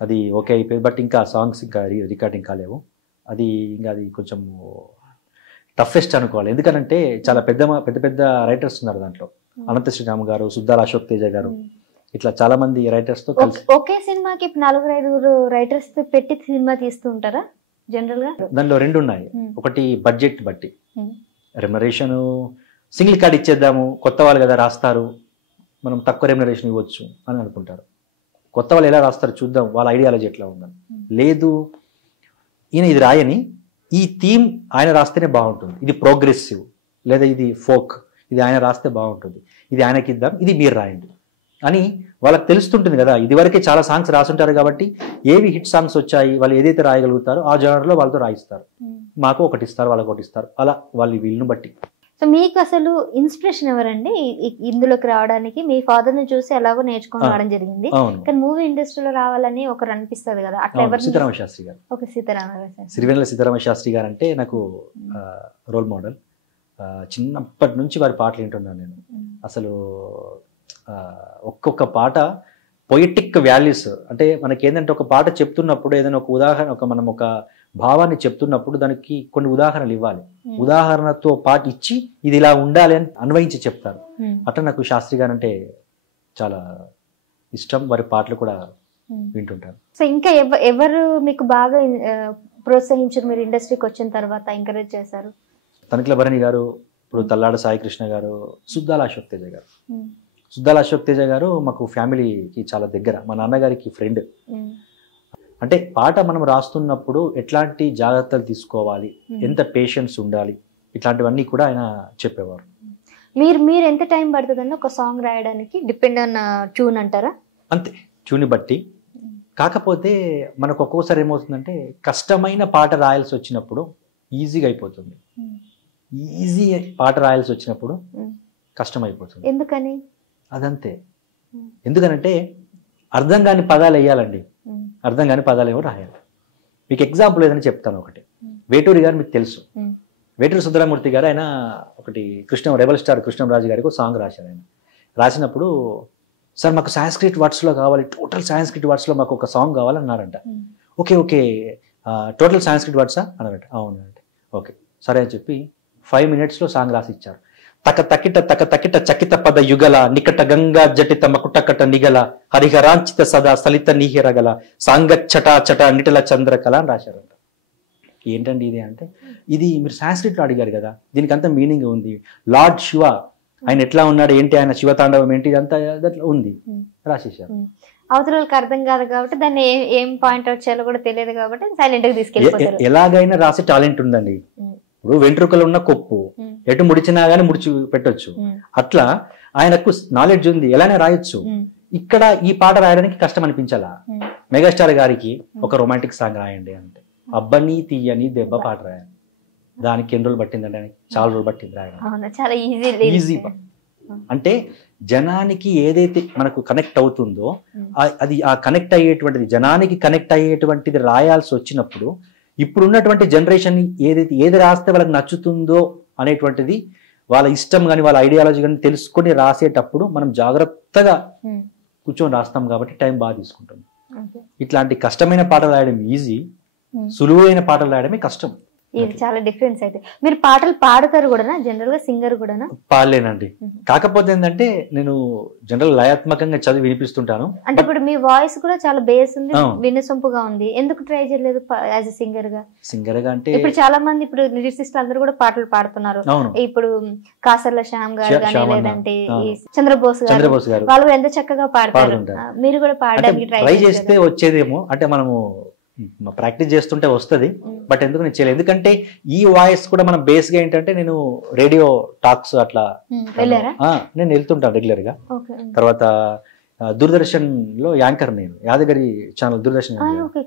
అది ఓకే అయిపోయింది. బట్ ఇంకా సాంగ్స్ ఇంకా రికార్డింగ్ కాలేవు. అది ఇంకా అది కొంచెం టఫెస్ట్ అనుకోవాలి. ఎందుకంటే చాలా పెద్ద రైటర్స్ ఉన్నారు దాంట్లో. అనంత శ్రీరామ్ గారు, సుద్దాల అశోక్ తేజ గారు, ఇట్లా చాలా మంది రైటర్స్ తో కలిసి. ఒకే సినిమాకి 4-5 రైటర్స్ పెట్టి సినిమా తీస్తూ ఉంటారా జనరల్ గా? దానిలో రెండు ఉన్నాయి. ఒకటి బడ్జెట్ బట్టి, రెమ్యునరేషన్ సింగిల్ కార్డ్ ఇచ్చేద్దాము, కొత్త వాళ్ళు కదా రాస్తారు, మనం తక్కువ రెమ్యునరేషన్ ఇవ్వచ్చు అని అనుకుంటారు. కొత్త వాళ్ళు ఎలా రాస్తారు చూద్దాం, వాళ్ళ ఐడియాలజీ ఎట్లా ఉందని. లేదు, ఈయన ఇది రాయని, ఈ థీమ్ ఆయన రాస్తేనే బాగుంటుంది, ఇది ప్రోగ్రెసివ్ లేదా ఇది ఫోక్, ఇది ఆయన రాస్తే బాగుంటుంది, ఇది ఆయనకి ఇద్దాం, ఇది మీరు రాయండి అని వాళ్ళకి తెలుస్తుంటుంది కదా. ఇదివరకే చాలా సాంగ్స్ రాసుంటారు కాబట్టి ఏవి హిట్ సాంగ్స్ వచ్చాయి, వాళ్ళు ఏదైతే రాయగలుగుతారో ఆ జనర్లో వాళ్ళతో రాయిస్తారు. మాకు ఒకటి ఇస్తారు, వాళ్ళకి ఒకటి ఇస్తారు, అలా వాళ్ళు వీళ్ళని బట్టి. సో మీకు అసలు ఇన్స్పిరేషన్ ఎవరండి ఇందులోకి రావడానికి? మీ ఫాదర్ ని చూసి ఎలాగో నేర్చుకొని రావడం జరిగింది, కానీ మూవీ ఇండస్ట్రీలో రావాలని ఒకరు అనిపిస్తుంది కదా, అట్లా ఎవరు? సీతారామ శాస్త్రి గారు. ఓకే, సిరివెన్నెల సీతారామ శాస్త్రి గారు అంటే నాకు రోల్ మోడల్. చిన్నప్పటి నుంచి వారి పాటలు వింటున్నాను నేను. అసలు ఒక్కొక్క పాట పొయిటిక్ వాల్యూస్, అంటే మనకి ఏంటంటే ఒక పాట చెప్తున్నప్పుడు ఏదైనా ఒక ఉదాహరణ, మనం ఒక భావాన్ని చెప్తున్నప్పుడు దానికి కొన్ని ఉదాహరణలు ఇవ్వాలి. ఉదాహరణతో పాటు ఇచ్చి ఇది ఇలా ఉండాలి అని అన్వయించి చెప్తారు. అట్లా నాకు శాస్త్రి గారు అంటే చాలా ఇష్టం. వారి పాటలు కూడా వింటుంటాను. సో ఇంకా ఎవరు మీకు బాగా ప్రోత్సహించారు మీరు ఇండస్ట్రీకి వచ్చిన తర్వాత, ఎంకరేజ్ చేశారు? తనిఖీల భరణి గారు, ఇప్పుడు తల్లాడ సాయి కృష్ణ గారు, సుద్దాల అశోక్ తేజ గారు. సుద్దాల అశోక్ తేజ గారు మాకు ఫ్యామిలీకి చాలా దగ్గర, మా నాన్నగారికి ఫ్రెండ్. అంటే పాట మనం రాస్తున్నప్పుడు ఎట్లాంటి జాగ్రత్తలు తీసుకోవాలి, ఎంత పేషెన్స్ ఉండాలి, ఇట్లాంటివన్నీ కూడా ఆయన చెప్పేవారు. మీరు ఎంత టైం పడుతుందండి ఒక సాంగ్ రాయడానికి? డిపెండ్ ఆన్ ట్యూన్ అంటారా? అంతే, ట్యూన్ బట్టి. కాకపోతే మనకు ఒక్కోసారి ఏమవుతుందంటే కష్టమైన పాట రాయాల్సి వచ్చినప్పుడు ఈజీగా అయిపోతుంది, ఈజీ పాట రాయాల్సి వచ్చినప్పుడు కష్టం అయిపోతుంది. ఎందుకని? అదంతే. ఎందుకనంటే అర్థం కాని పదాలు వేయాలండి, అర్థం కాని పదాలు ఏమో రాయాలి. మీకు ఎగ్జాంపుల్ ఏదైనా చెప్తాను. ఒకటి, వేటూరి గారు మీకు తెలుసు, వేటూరి సుందరమూర్తి గారు, ఆయన ఒకటి రెబల్ స్టార్ కృష్ణంరాజు గారికి ఒక సాంగ్ రాశారు. ఆయన రాసినప్పుడు, సార్ మాకు సాంస్క్రిట్ వర్డ్స్లో కావాలి, టోటల్ సాంస్క్రిట్ వర్డ్స్లో మాకు ఒక సాంగ్ కావాలన్నారంట. ఓకే టోటల్ సాంస్క్రిట్ వర్డ్సా అన్నారంట. అవునంటే ఓకే సరే అని చెప్పి 5 minutesలో సాంగ్ రాసి ఇచ్చారు. తక తకిట చకిత పద యుగల నికట గంగా జటిత మకుటకట నిగల హరిహరాంచిత సదా సలిత నీహిరగల సాంగచ్చట నిటల చంద్రకళ అని రాశారంట. ఏంటండి ఇది అంటే, ఇది మీరు సాంస్క్రిట్లో అడిగారు కదా, దీనికి అంత మీనింగ్ ఉంది. లార్డ్ శివ ఆయన ఎట్లా ఉన్నాడు ఏంటి, ఆయన శివతాండవం ఏంటి, ఇదంతా ఉంది, రాసేసారు. అవతలకి అర్థం కాదు కాబట్టి దాన్ని ఏం పాయింట్ అవుట్ చేయాలో కూడా తెలియదు కాబట్టి సైలెంట్ గా తీసుకెళ్ళిపోతారు. ఎలాగైనా రాసే టాలెంట్ ఉందండి. ఇప్పుడు వెంట్రుకలు ఉన్న కొప్పు ఎటు ముడిచినా గానీ ముడిచి పెట్టొచ్చు, అట్లా ఆయనకు నాలెడ్జ్ ఉంది, ఎలానే రాయొచ్చు. ఇక్కడ ఈ పాట రాయడానికి కష్టం అనిపించాలా? మెగాస్టార్ గారికి ఒక రొమాంటిక్ సాంగ్ రాయండి అంటే, అబ్బని తీయని దెబ్బ పాట రాయాలి, దానికి ఎన్ని రోజులు పట్టిందంటే ఆయనకి చాలా రోజులు పట్టింది రాయడం. చాలా ఈజీ. అంటే జనానికి ఏదైతే మనకు కనెక్ట్ అవుతుందో అది ఆ కనెక్ట్ అయ్యేటువంటిది, జనానికి కనెక్ట్ అయ్యేటువంటిది రాయాల్సి వచ్చినప్పుడు ఇప్పుడున్నటువంటి జనరేషన్ ఏది రాస్తే వాళ్ళకి నచ్చుతుందో అనేటువంటిది వాళ్ళ ఇష్టం కానీ వాళ్ళ ఐడియాలజీ కానీ తెలుసుకొని రాసేటప్పుడు మనం జాగ్రత్తగా కూర్చొని రాస్తాం కాబట్టి టైం బాగా తీసుకుంటాం. ఇట్లాంటి కష్టమైన పాటలు రాయడం ఈజీ, సులువైన పాటలు రాయడమే కష్టం. ఇది చాలా డిఫరెన్స్ అయితే. మీరు పాటలు పాడతారు కూడా జనరల్ గా, సింగర్ కూడా? పాడలేనండి. కాకపోతే ఏంటంటే నేను జనరల్ లయాత్మకంగా చదివి వినిపిస్తుంటాను. అంటే ఇప్పుడు మీ వాయిస్ కూడా చాలా బేస్ ఉంది, వినసొంపుగా ఉంది. ఎందుకు ట్రై చేయలేదు యాజ్ ఎ సింగర్ గా? సింగర్ గా అంటే ఇప్పుడు చాలా మంది ఇప్పుడు లిరిసిస్ట్ అందరూ కూడా పాటలు పాడుతున్నారు. ఇప్పుడు కాసర్ల శ్యామ్ గారు కానీ, లేదంటే చంద్రబోస్ గారు, వాళ్ళు ఎంత చక్కగా పాడతారు. మీరు కూడా పాడడానికి ట్రై చేస్తే వచ్చేదేమో. అంటే మనము ప్రాక్టీస్ చేస్తుంటే వస్తుంది, బట్ ఎందుకు నేను చేయలేదు. ఎందుకంటే ఈ వాయిస్ కూడా మనం బేస్ గా ఏంటంటే నేను రేడియో టాక్స్ అట్లా నేను వెళ్తుంటాను రెగ్యులర్ గా. తర్వాత దూరదర్శన్ లో యాంకర్, నేను యాదగిరి ఛానల్ దూరదర్శన్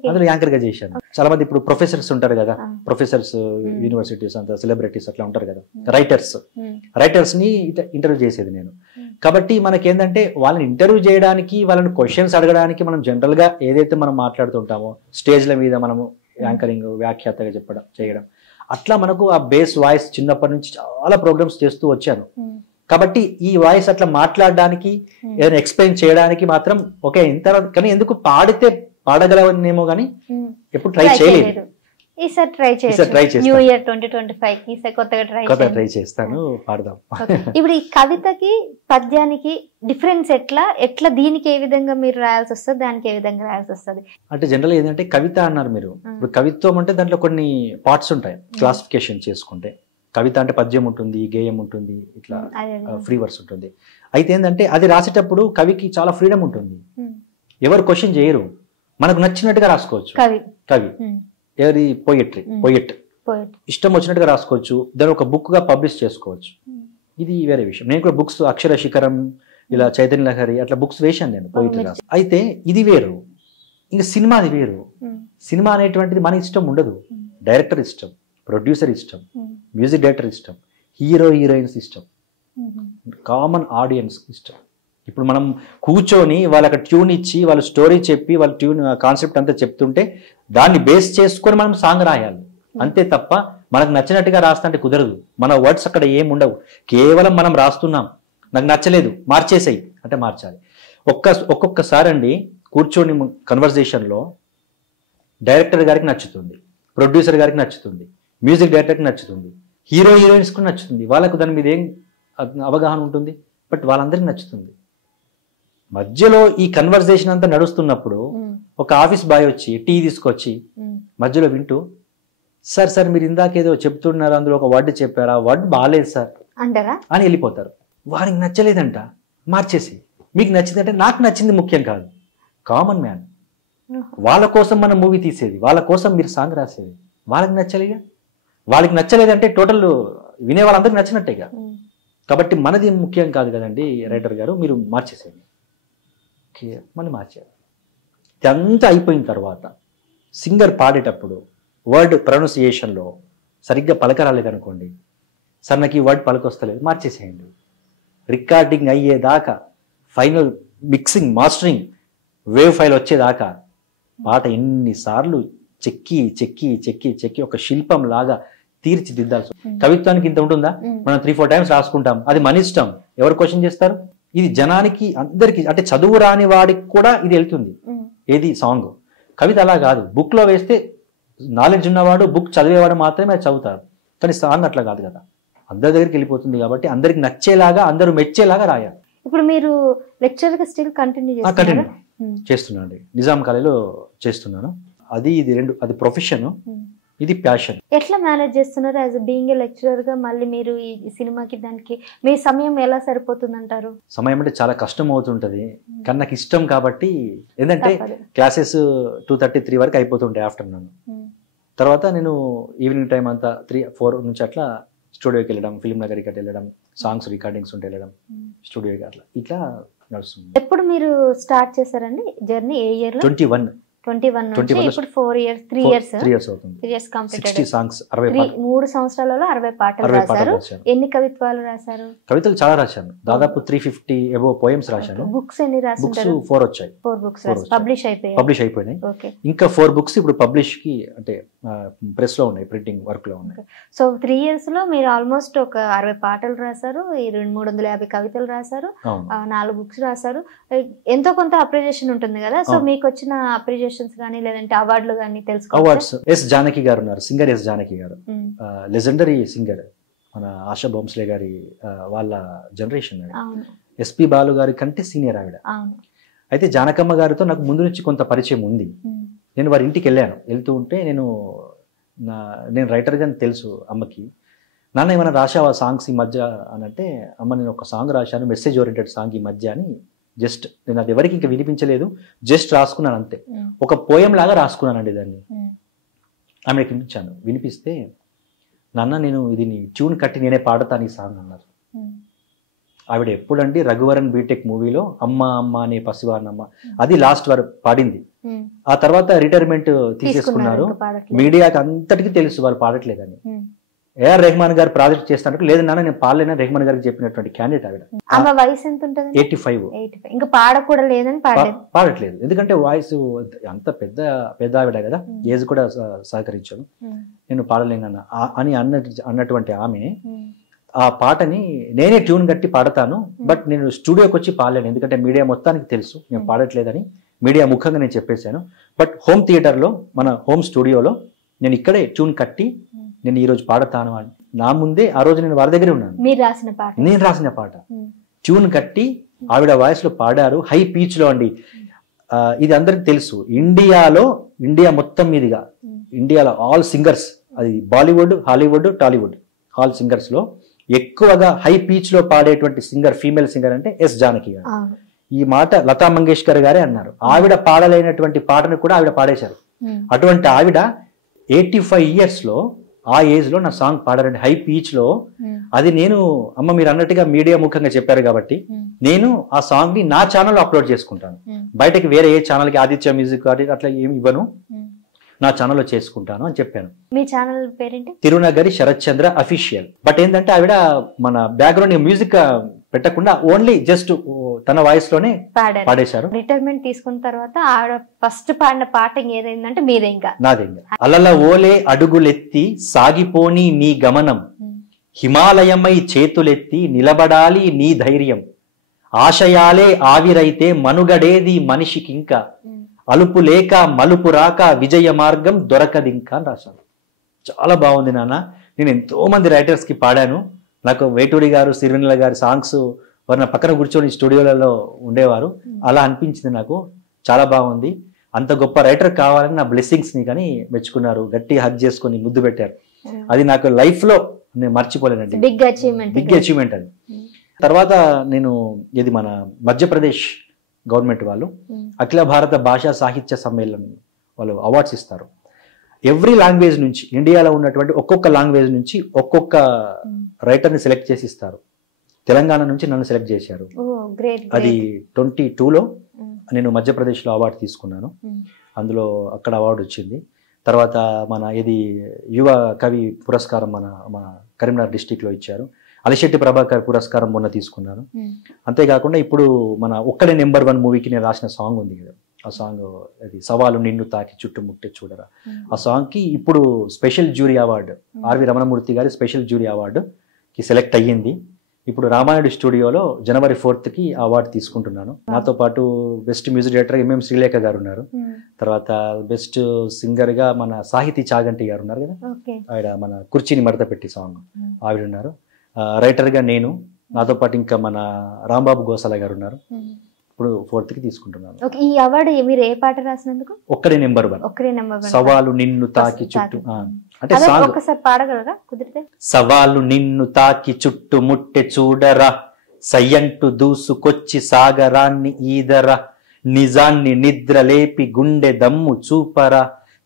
అందులో యాంకర్ గా చేశాను. చాలా మంది ఇప్పుడు ప్రొఫెసర్స్ ఉంటారు కదా, ప్రొఫెసర్స్ యూనివర్సిటీస్ అంతా సెలబ్రిటీస్ అట్లా ఉంటారు కదా, రైటర్స్ ని ఇంటర్వ్యూ చేసేది నేను. కాబట్టి మనకి ఏంటంటే వాళ్ళని ఇంటర్వ్యూ చేయడానికి, వాళ్ళని క్వశ్చన్స్ అడగడానికి మనం జనరల్ గా ఏదైతే మనం మాట్లాడుతుంటామో స్టేజ్ల మీద మనము యాంకరింగ్, వ్యాఖ్యాతగా చేయడం, అట్లా మనకు ఆ బేస్ వాయిస్ చిన్నప్పటి నుంచి చాలా ప్రోగ్రామ్స్ చేస్తూ వచ్చాను. కాబట్టి ఈ వాయిస్ అట్లా మాట్లాడడానికి, ఏదైనా ఎక్స్ప్లెయిన్ చేయడానికి మాత్రం ఓకే ఇంత. కానీ ఎందుకు పాడగలవనేమో కానీ ఎప్పుడు ట్రై చేయలేదు. ఈసారి ట్రై చేస్తాను. న్యూ ఇయర్ 2025 కి కొత్తగా ట్రై చేస్తాను, పాడదాం. ఇప్పుడు ఈ కవితకి పద్యానికి డిఫరెన్స్ ఎట్లా దీనికి ఏ విధంగా మీరు రాయాల్సి వస్తుంది, దానికి ఏ విధంగా రాయాల్సి వస్తుంది? అంటే జనరల్ ఏంటంటే కవిత అన్నారు మీరు. ఇప్పుడు కవిత్వం అంటే దాంట్లో కొన్ని పార్ట్స్ ఉంటాయి క్లాసిఫికేషన్ చేసుకుంటే. కవిత అంటే పద్యం ఉంటుంది, గేయం ఉంటుంది, ఇట్లా ఫ్రీ వర్స్ ఉంటుంది. అయితే ఏంటంటే అది రాసేటప్పుడు కవికి చాలా ఫ్రీడమ్ ఉంటుంది. ఎవరు క్వశ్చన్ చేయరు, మనకు నచ్చినట్టుగా రాసుకోవచ్చు. కవి ఎవరి పోయిట్ ఇష్టం వచ్చినట్టుగా రాసుకోవచ్చు. దాన్ని ఒక బుక్ గా పబ్లిష్ చేసుకోవచ్చు. ఇది వేరే విషయం. నేను కూడా బుక్స్ అక్షర శిఖరం, ఇలా చైతన్య లహరి అట్లా బుక్స్ వేశాను నేను పోయిట్రీ రాసి. అయితే ఇది వేరు, ఇంకా సినిమాది వేరు. సినిమా అనేటువంటిది మన ఇష్టం ఉండదు. డైరెక్టర్ ఇష్టం, ప్రొడ్యూసర్ ఇష్టం, మ్యూజిక్ డైరెక్టర్ ఇష్టం, హీరోయిన్స్ ఇష్టం, కామన్ ఆడియన్స్ ఇష్టం. ఇప్పుడు మనం కూర్చొని వాళ్ళకి ట్యూన్ ఇచ్చి, వాళ్ళు స్టోరీ చెప్పి, వాళ్ళ ట్యూన్ కాన్సెప్ట్ అంతా చెప్తుంటే దాన్ని బేస్ చేసుకొని మనం సాంగ్ రాయాలి. అంతే తప్ప మనకు నచ్చినట్టుగా రాస్తుంటే కుదరదు. మన వర్డ్స్ అక్కడ ఏం ఉండవు. కేవలం మనం రాస్తున్నాం, నాకు నచ్చలేదు మార్చేసాయి అంటే మార్చాలి. ఒక్కొక్కసారి అండి కూర్చొని కన్వర్జేషన్లో డైరెక్టర్ గారికి నచ్చుతుంది, ప్రొడ్యూసర్ గారికి నచ్చుతుంది, మ్యూజిక్ డైరెక్టర్కి నచ్చుతుంది, హీరోయిన్స్కి నచ్చుతుంది. వాళ్ళకు దాని మీద ఏం అవగాహన ఉంటుంది, బట్ వాళ్ళందరికీ నచ్చుతుంది. మధ్యలో ఈ కన్వర్జేషన్ అంతా నడుస్తున్నప్పుడు ఒక ఆఫీస్ బాయ్ వచ్చి టీ తీసుకొచ్చి మధ్యలో వింటూ, సార్ మీరు ఇందాకేదో చెప్తున్నారు, అందులో ఒక వర్డ్ చెప్పారు, ఆ వర్డ్ బాగాలేదు సార్ అంటారా అని వెళ్ళిపోతారు. వారికి నచ్చలేదంట, మార్చేసి. మీకు నచ్చిందంటే నాకు నచ్చింది ముఖ్యం కాదు. కామన్ మ్యాన్, వాళ్ళ కోసం మనం మూవీ తీసేది, వాళ్ళ కోసం మీరు సాంగ్ రాసేది. వాళ్ళకి నచ్చలేగా, వాళ్ళకి నచ్చలేదంటే టోటల్ వినే వాళ్ళందరికీ నచ్చినట్టేగా. కాబట్టి మనది ముఖ్యం కాదు కదండి రైటర్ గారు, మీరు మార్చేసేయండి. మళ్ళీ మార్చారు. ఇదంతా అయిపోయిన తర్వాత సింగర్ పాడేటప్పుడు వర్డ్ ప్రొనౌన్సియేషన్లో సరిగ్గా పలకరాలేదనుకోండి, సార్ నాకు ఈ వర్డ్ పలకొస్తలేదు, మార్చేసేయండి. రికార్డింగ్ అయ్యేదాకా, final mixing, mastering, wave file వచ్చేదాకా పాట ఎన్నిసార్లు చెక్కి చెక్కి చెక్కి చెక్కి ఒక శిల్పం లాగా తీర్చిదిద్దాల్సి. కవిత్వానికి ఇంత ఉంటుందా? మనం 3-4 టైమ్స్ రాసుకుంటాం, అది మన ఇష్టం. ఎవరు క్వశ్చన్ చేస్తారు? ఇది జనానికి అందరికి, అంటే చదువు రాని వాడికి కూడా ఇది వెళ్తుంది. ఏది సాంగ్. కవిత అలా కాదు, బుక్ లో వేస్తే నాలెడ్జ్ ఉన్నవాడు, బుక్ చదివేవాడు మాత్రమే అది చదువుతారు. కానీ సాంగ్ అట్లా కాదు కదా, అందరి దగ్గరికి వెళ్ళిపోతుంది. కాబట్టి అందరికి నచ్చేలాగా, అందరూ మెచ్చేలాగా రాయాలి. ఇప్పుడు మీరు లెక్చర్ గా స్టిల్ కంటిన్యూ చేస్తున్నాను. నిజాం కాలేజీలో చేస్తున్నాను. అది ఇది రెండు, అది ప్రొఫెషన్, ఇది ప్యాషన్. ఎట్లా మేనేజ్ చేస్తున్నారు యాజ్ బీయింగ్ ఏ లెక్చరర్ గా? మళ్ళీ మీరు ఈ సినిమాకి దానికి మీ సమయం ఎలా సరిపోతుంది అంటారు? సమయం అంటే చాలా కష్టం అవుతుంటది, కానీ నాకు ఇష్టం కాబట్టి. ఏంటంటే క్లాసెస్ 2:30-3 వరకు అయిపోతుంటాయి ఆఫ్టర్నూన్. తర్వాత నేను ఈవినింగ్ టైం అంతా 3-4 నుంచి అట్లా స్టూడియోకి వెళ్ళడం, ఫిల్మ్ నగర్కి అట్లా వెళ్ళడం, సాంగ్స్ రికార్డింగ్స్ ఉంటే వెళ్ళడం, స్టూడియోకి అట్లా ఇట్లా నడుస్తుంది. ఎప్పుడు మీరు స్టార్ట్ చేశారండి జర్నీ? ఏ ఇయర్ లో? 21 నుంచి ఇప్పుడు 3 ఇయర్స్ అవుతుంది. 3 ఇయర్స్ కంప్లీట్. 60 సాంగ్స్, 3 సంవత్సరాలలో 60 పాటలు రాశారు. ఎన్ని కవిత్వాలు రాశారు? కవితలు చాలా రాశాను, దాదాపు 350 అబోవ్ పోయమ్స్ రాశాను. బుక్స్ ఎన్ని రాశారు? 4 వచ్చాయి. 4 బుక్స్ పబ్లిష్ అయిపోయాయి. ఇంకా 4 బుక్స్ ఇప్పుడు పబ్లిష్ కి, అంటే ప్రెస్ లో ఉన్నాయి, ప్రింటింగ్ వర్క్ లో ఉన్నాయి. సో 3 ఇయర్స్ లో మీరు ఆల్మోస్ట్ ఒక 60 పాటలు రాశారు, 350 కవితలు రాశారు, 4 బుక్స్ రాశారు. ఎంతో కొంత అప్రిజియేషన్ ఉంటుంది కదా. సో మీకు వచ్చిన అప్రిజియేషన్ నామినేషన్స్ కానీ లేదంటే అవార్డులు కానీ తెలుసుకోవచ్చు? అవార్డ్స్ ఎస్ జానకి గారు ఉన్నారు, సింగర్ ఎస్ జానకి గారు, లెజెండరీ సింగర్, మన ఆశా భోంస్లే గారి వాళ్ళ జనరేషన్. ఎస్పి బాలు గారి కంటే సీనియర్ ఆవిడ. అయితే జానకమ్మ గారితో నాకు ముందు నుంచి కొంత పరిచయం ఉంది. నేను వారి ఇంటికి వెళ్ళాను. వెళ్తూ ఉంటే నేను రైటర్గా తెలుసు అమ్మకి. నాన్న ఏమైనా రాశావా సాంగ్స్ ఈ మధ్య అని అంటే, అమ్మ నేను ఒక సాంగ్ రాశాను, మెసేజ్ ఓరియంటెడ్ సాంగ్ ఈ మధ్య అని. జస్ట్ నేను అది ఎవరికి ఇంకా వినిపించలేదు, జస్ట్ రాసుకున్నాను అంతే. ఒక పోయం లాగా రాసుకున్నానండి దాన్ని. ఆమెకి వినిపించాను. వినిపిస్తే నాన్న నేను ఇది ట్యూన్ కట్టి నేనే పాడతాను ఈ సాంగ్ అన్నారు. ఆవిడ ఎప్పుడండి రఘువరన్ బీటెక్ మూవీలో అమ్మ అమ్మ అనే పసివానమ్మ అది లాస్ట్ వరకు పాడింది. ఆ తర్వాత రిటైర్మెంట్ తీసేసుకున్నారు. మీడియాకి అంతటికి తెలుసు వాళ్ళు పాడట్లేదని. ఏఆర్ రెహమాన్ గారు ప్రాజెక్ట్ చేస్తున్నట్టు లేదు నాన్న నేను పాడలేనని రెహమాన్ గారికి చెప్పినటువంటి క్యాండిడేట్ ఆవిడ. ఆమె వయసు ఎంత ఉంటుంది? 85. ఇంకా పాడకూడదు లేదని పాడట్లేదు, ఎందుకంటే వాయిస్ అంత పెద్ద ఆవిడ కదా, ఏజ్ కూడా సహకరించాను. నేను పాడలేనన్న అని అన్నటువంటి ఆమె ఆ పాటని నేనే ట్యూన్ కట్టి పాడతాను, బట్ నేను స్టూడియోకి వచ్చి పాడలేను, ఎందుకంటే మీడియా మొత్తానికి తెలుసు నేను పాడట్లేదని. మీడియా ముఖంగా నేను చెప్పేశాను. బట్ హోమ్ థియేటర్లో, మన హోమ్ స్టూడియోలో నేను ఇక్కడే ట్యూన్ కట్టి నేను ఈ రోజు పాడతాను అని నా ముందే ఆ రోజు నేను వారి దగ్గరే ఉన్నాను. నేను రాసిన పాట ట్యూన్ కట్టి ఆవిడ వాయిస్ లో పాడారు, హై పీచ్ లో అండి. ఇది అందరికి తెలుసు, ఇండియా మొత్తం మీదుగా ఇండియాలో ఆల్ సింగర్స్, అది Bollywood, Hollywood, Tollywood, all singers లో ఎక్కువగా హై పీచ్ లో పాడేటువంటి సింగర్, ఫీమేల్ సింగర్ అంటే ఎస్ జానకి గారు. ఈ మాట లతా మంగేష్కర్ గారే అన్నారు. ఆవిడ పాడలేనటువంటి పాటను కూడా ఆవిడ పాడేశారు. అటువంటి ఆవిడ 85 years లో, ఆ ఏజ్ లో నా సాంగ్ పాడారండి హై పీచ్ లో. అది నేను అమ్మ మీరు అన్నట్టుగా మీడియా ముఖంగా చెప్పారు కాబట్టి నేను ఆ సాంగ్ ని నా ఛానల్ అప్లోడ్ చేసుకుంటాను. బయటకి వేరే ఏ ఛానల్ కి ఆదిత్య మ్యూజిక్ అట్లా ఏమి ఇవ్వను, నా ఛానల్లో చేసుకుంటాను అని చెప్పాను. మీ ఛానల్ పేరేంటి? తిరునగరి శరత్ చంద్ర అఫీషియల్. బట్ ఏంటంటే ఆవిడ మన బ్యాక్గ్రౌండ్ మ్యూజిక్ పెట్టకుండా ఓన్లీ జస్ట్ తన వాయిస్ లోనే పాడేశారు. రిటైర్మెంట్ తీసుకున్న తర్వాత ఆవిడ ఫస్ట్ పాడిన పాట ఏదైందంటే మీదే, ఇంకా నాదే. అలల ఓలే అడుగులెత్తి సాగిపోని నీ గమనం, హిమాలయమై చేతులెత్తి నిలబడాలి నీ ధైర్యం, ఆశయాలే ఆవిరైతే మనుగడేది మనిషికింకా, అలుపు లేక మలుపు రాక విజయ మార్గం దొరకదింకా అని రాశాను. చాలా బాగుంది నాన్న. నేను ఎంతో మంది రైటర్స్ కి పాడాను. నాకు వేటూరి గారు, సిరివెన్నెల గారి సాంగ్స్ వారు నా పక్కన కూర్చొని స్టూడియోలలో ఉండేవారు. అలా అనిపించింది నాకు, చాలా బాగుంది. అంత గొప్ప రైటర్ కావాలని నా బ్లెస్సింగ్స్ ని కానీ మెచ్చుకున్నారు, గట్టి హగ్ చేసుకొని ముద్దు పెట్టారు. అది నాకు లైఫ్ లో నేను మర్చిపోలేనండి, బిగ్ అచీవ్మెంట్ అది. తర్వాత నేను ఇది మన మధ్యప్రదేశ్ గవర్నమెంట్ వాళ్ళు అఖిల భారత భాషా సాహిత్య సమ్మేళనం వాళ్ళు అవార్డ్స్ ఇస్తారు. ఎవ్రీ లాంగ్వేజ్ నుంచి, ఇండియాలో ఉన్నటువంటి ఒక్కొక్క లాంగ్వేజ్ నుంచి ఒక్కొక్క రైటర్ని సెలెక్ట్ చేసి ఇస్తారు. తెలంగాణ నుంచి నన్ను సెలెక్ట్ చేశారు. అది 22లో నేను మధ్యప్రదేశ్లో అవార్డు తీసుకున్నాను. అందులో అక్కడ అవార్డు వచ్చింది. తర్వాత మన ఇది యువ కవి పురస్కారం మన కరీంనగర్ డిస్టిక్లో ఇచ్చారు. అలిశెట్టి ప్రభాకర్ పురస్కారం మొన్న తీసుకున్నాను. అంతేకాకుండా ఇప్పుడు మన ఒక్కడే నెంబర్ 1 మూవీకి నేను రాసిన సాంగ్ ఉంది కదా, ఆ సాంగ్ అది సవాలు నిన్ను తాకి చుట్టుముట్టే చూడరా. ఆ సాంగ్కి ఇప్పుడు special jury award, R V Ramanamurthy గారి స్పెషల్ జ్యూరీ అవార్డుకి సెలెక్ట్ అయ్యింది. ఇప్పుడు రామాయణ స్టూడియోలో January 4th అవార్డు తీసుకుంటున్నాను. నాతో పాటు best music director MM Srilekha గారు ఉన్నారు. తర్వాత బెస్ట్ సింగర్ గా మన సాహితీ చాగంటి గారు ఉన్నారు కదా, ఆవిడ మన కుర్చీని మడత పెట్టి సాంగ్ ఆవిడ ఉన్నారు. రైటర్ గా నేను, నాతో పాటు ఇంకా మన రాంబాబు గోసాల గారు ఉన్నారు. ఇప్పుడు 4th తీసుకుంటున్నాను. ఈ అవార్డు మీరు ఏ పాట రాసినందుకు? ఒక్కడే నెంబర్ 1 సవాలు నిన్ను తాకి చుట్టూ. అంటే ఒకసారి పాడగలరా కుదిరితే? సవాలు నిన్ను తాకి చుట్టు ముట్టె చూడరా, సయ్యంటు దూసుకొచ్చి సాగరాన్ని ఈదరా, నిజాన్ని నిద్ర లేపి గుండె దమ్ము చూపరా,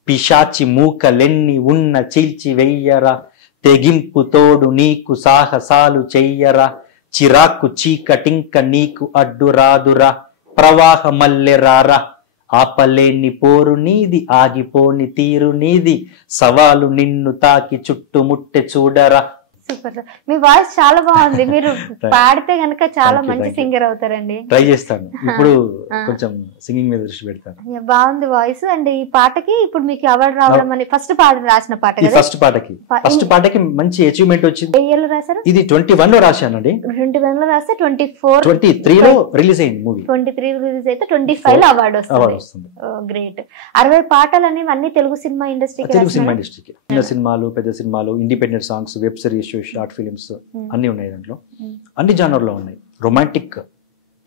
పిశాచి మూకలెన్ని ఉన్న చీల్చి వెయ్యరా, తెగింపు తోడు నీకు సాహసాలు చెయ్యరా, చిరాకు చీకటింక నీకు అడ్డు రాదురా, ప్రవాహ మల్లెరారా, ఆపలేని పోరు నీది ఆగిపోని తీరు నీది, సవాలు నిన్ను తాకి చుట్టుముట్టె చూడరా. సూపర్ సార్, మీ వాయిస్ చాలా బాగుంది. మీరు పాడితే గనక చాలా మంచి సింగర్ అవుతారండి. ట్రై చేస్తాను, ఇప్పుడు కొంచెం సింగింగ్ మీద దృష్టి పెడతాను. బాగుంది వాయిస్. అండ్ ఈ పాటకి ఇప్పుడు మీకు అవార్డు రావడం అని ఫస్ట్ పాట రాసిన పాట కదా? ఫస్ట్ పాటకి మంచి అచీవ్మెంట్ వచ్చింది. ఏ ఇయర్ లో రాశారు? ఇది 21 లో రాశానండి. 21 లో రాస్తే 23 లో రిలీజ్ అయింది మూవీ. 23 రిలీజ్ అయితే 25 లో అవార్డు వస్తుంది. గ్రేట్. 60 పాటలు అనేవి అన్ని తెలుగు సినిమా ఇండస్ట్రీకి. చిన్న సినిమాలు, పెద్ద సినిమాలు, independent songs, web series, short films అన్ని ఉన్నాయి దాంట్లో. అన్ని జానర్ లో ఉన్నాయి. Romantic,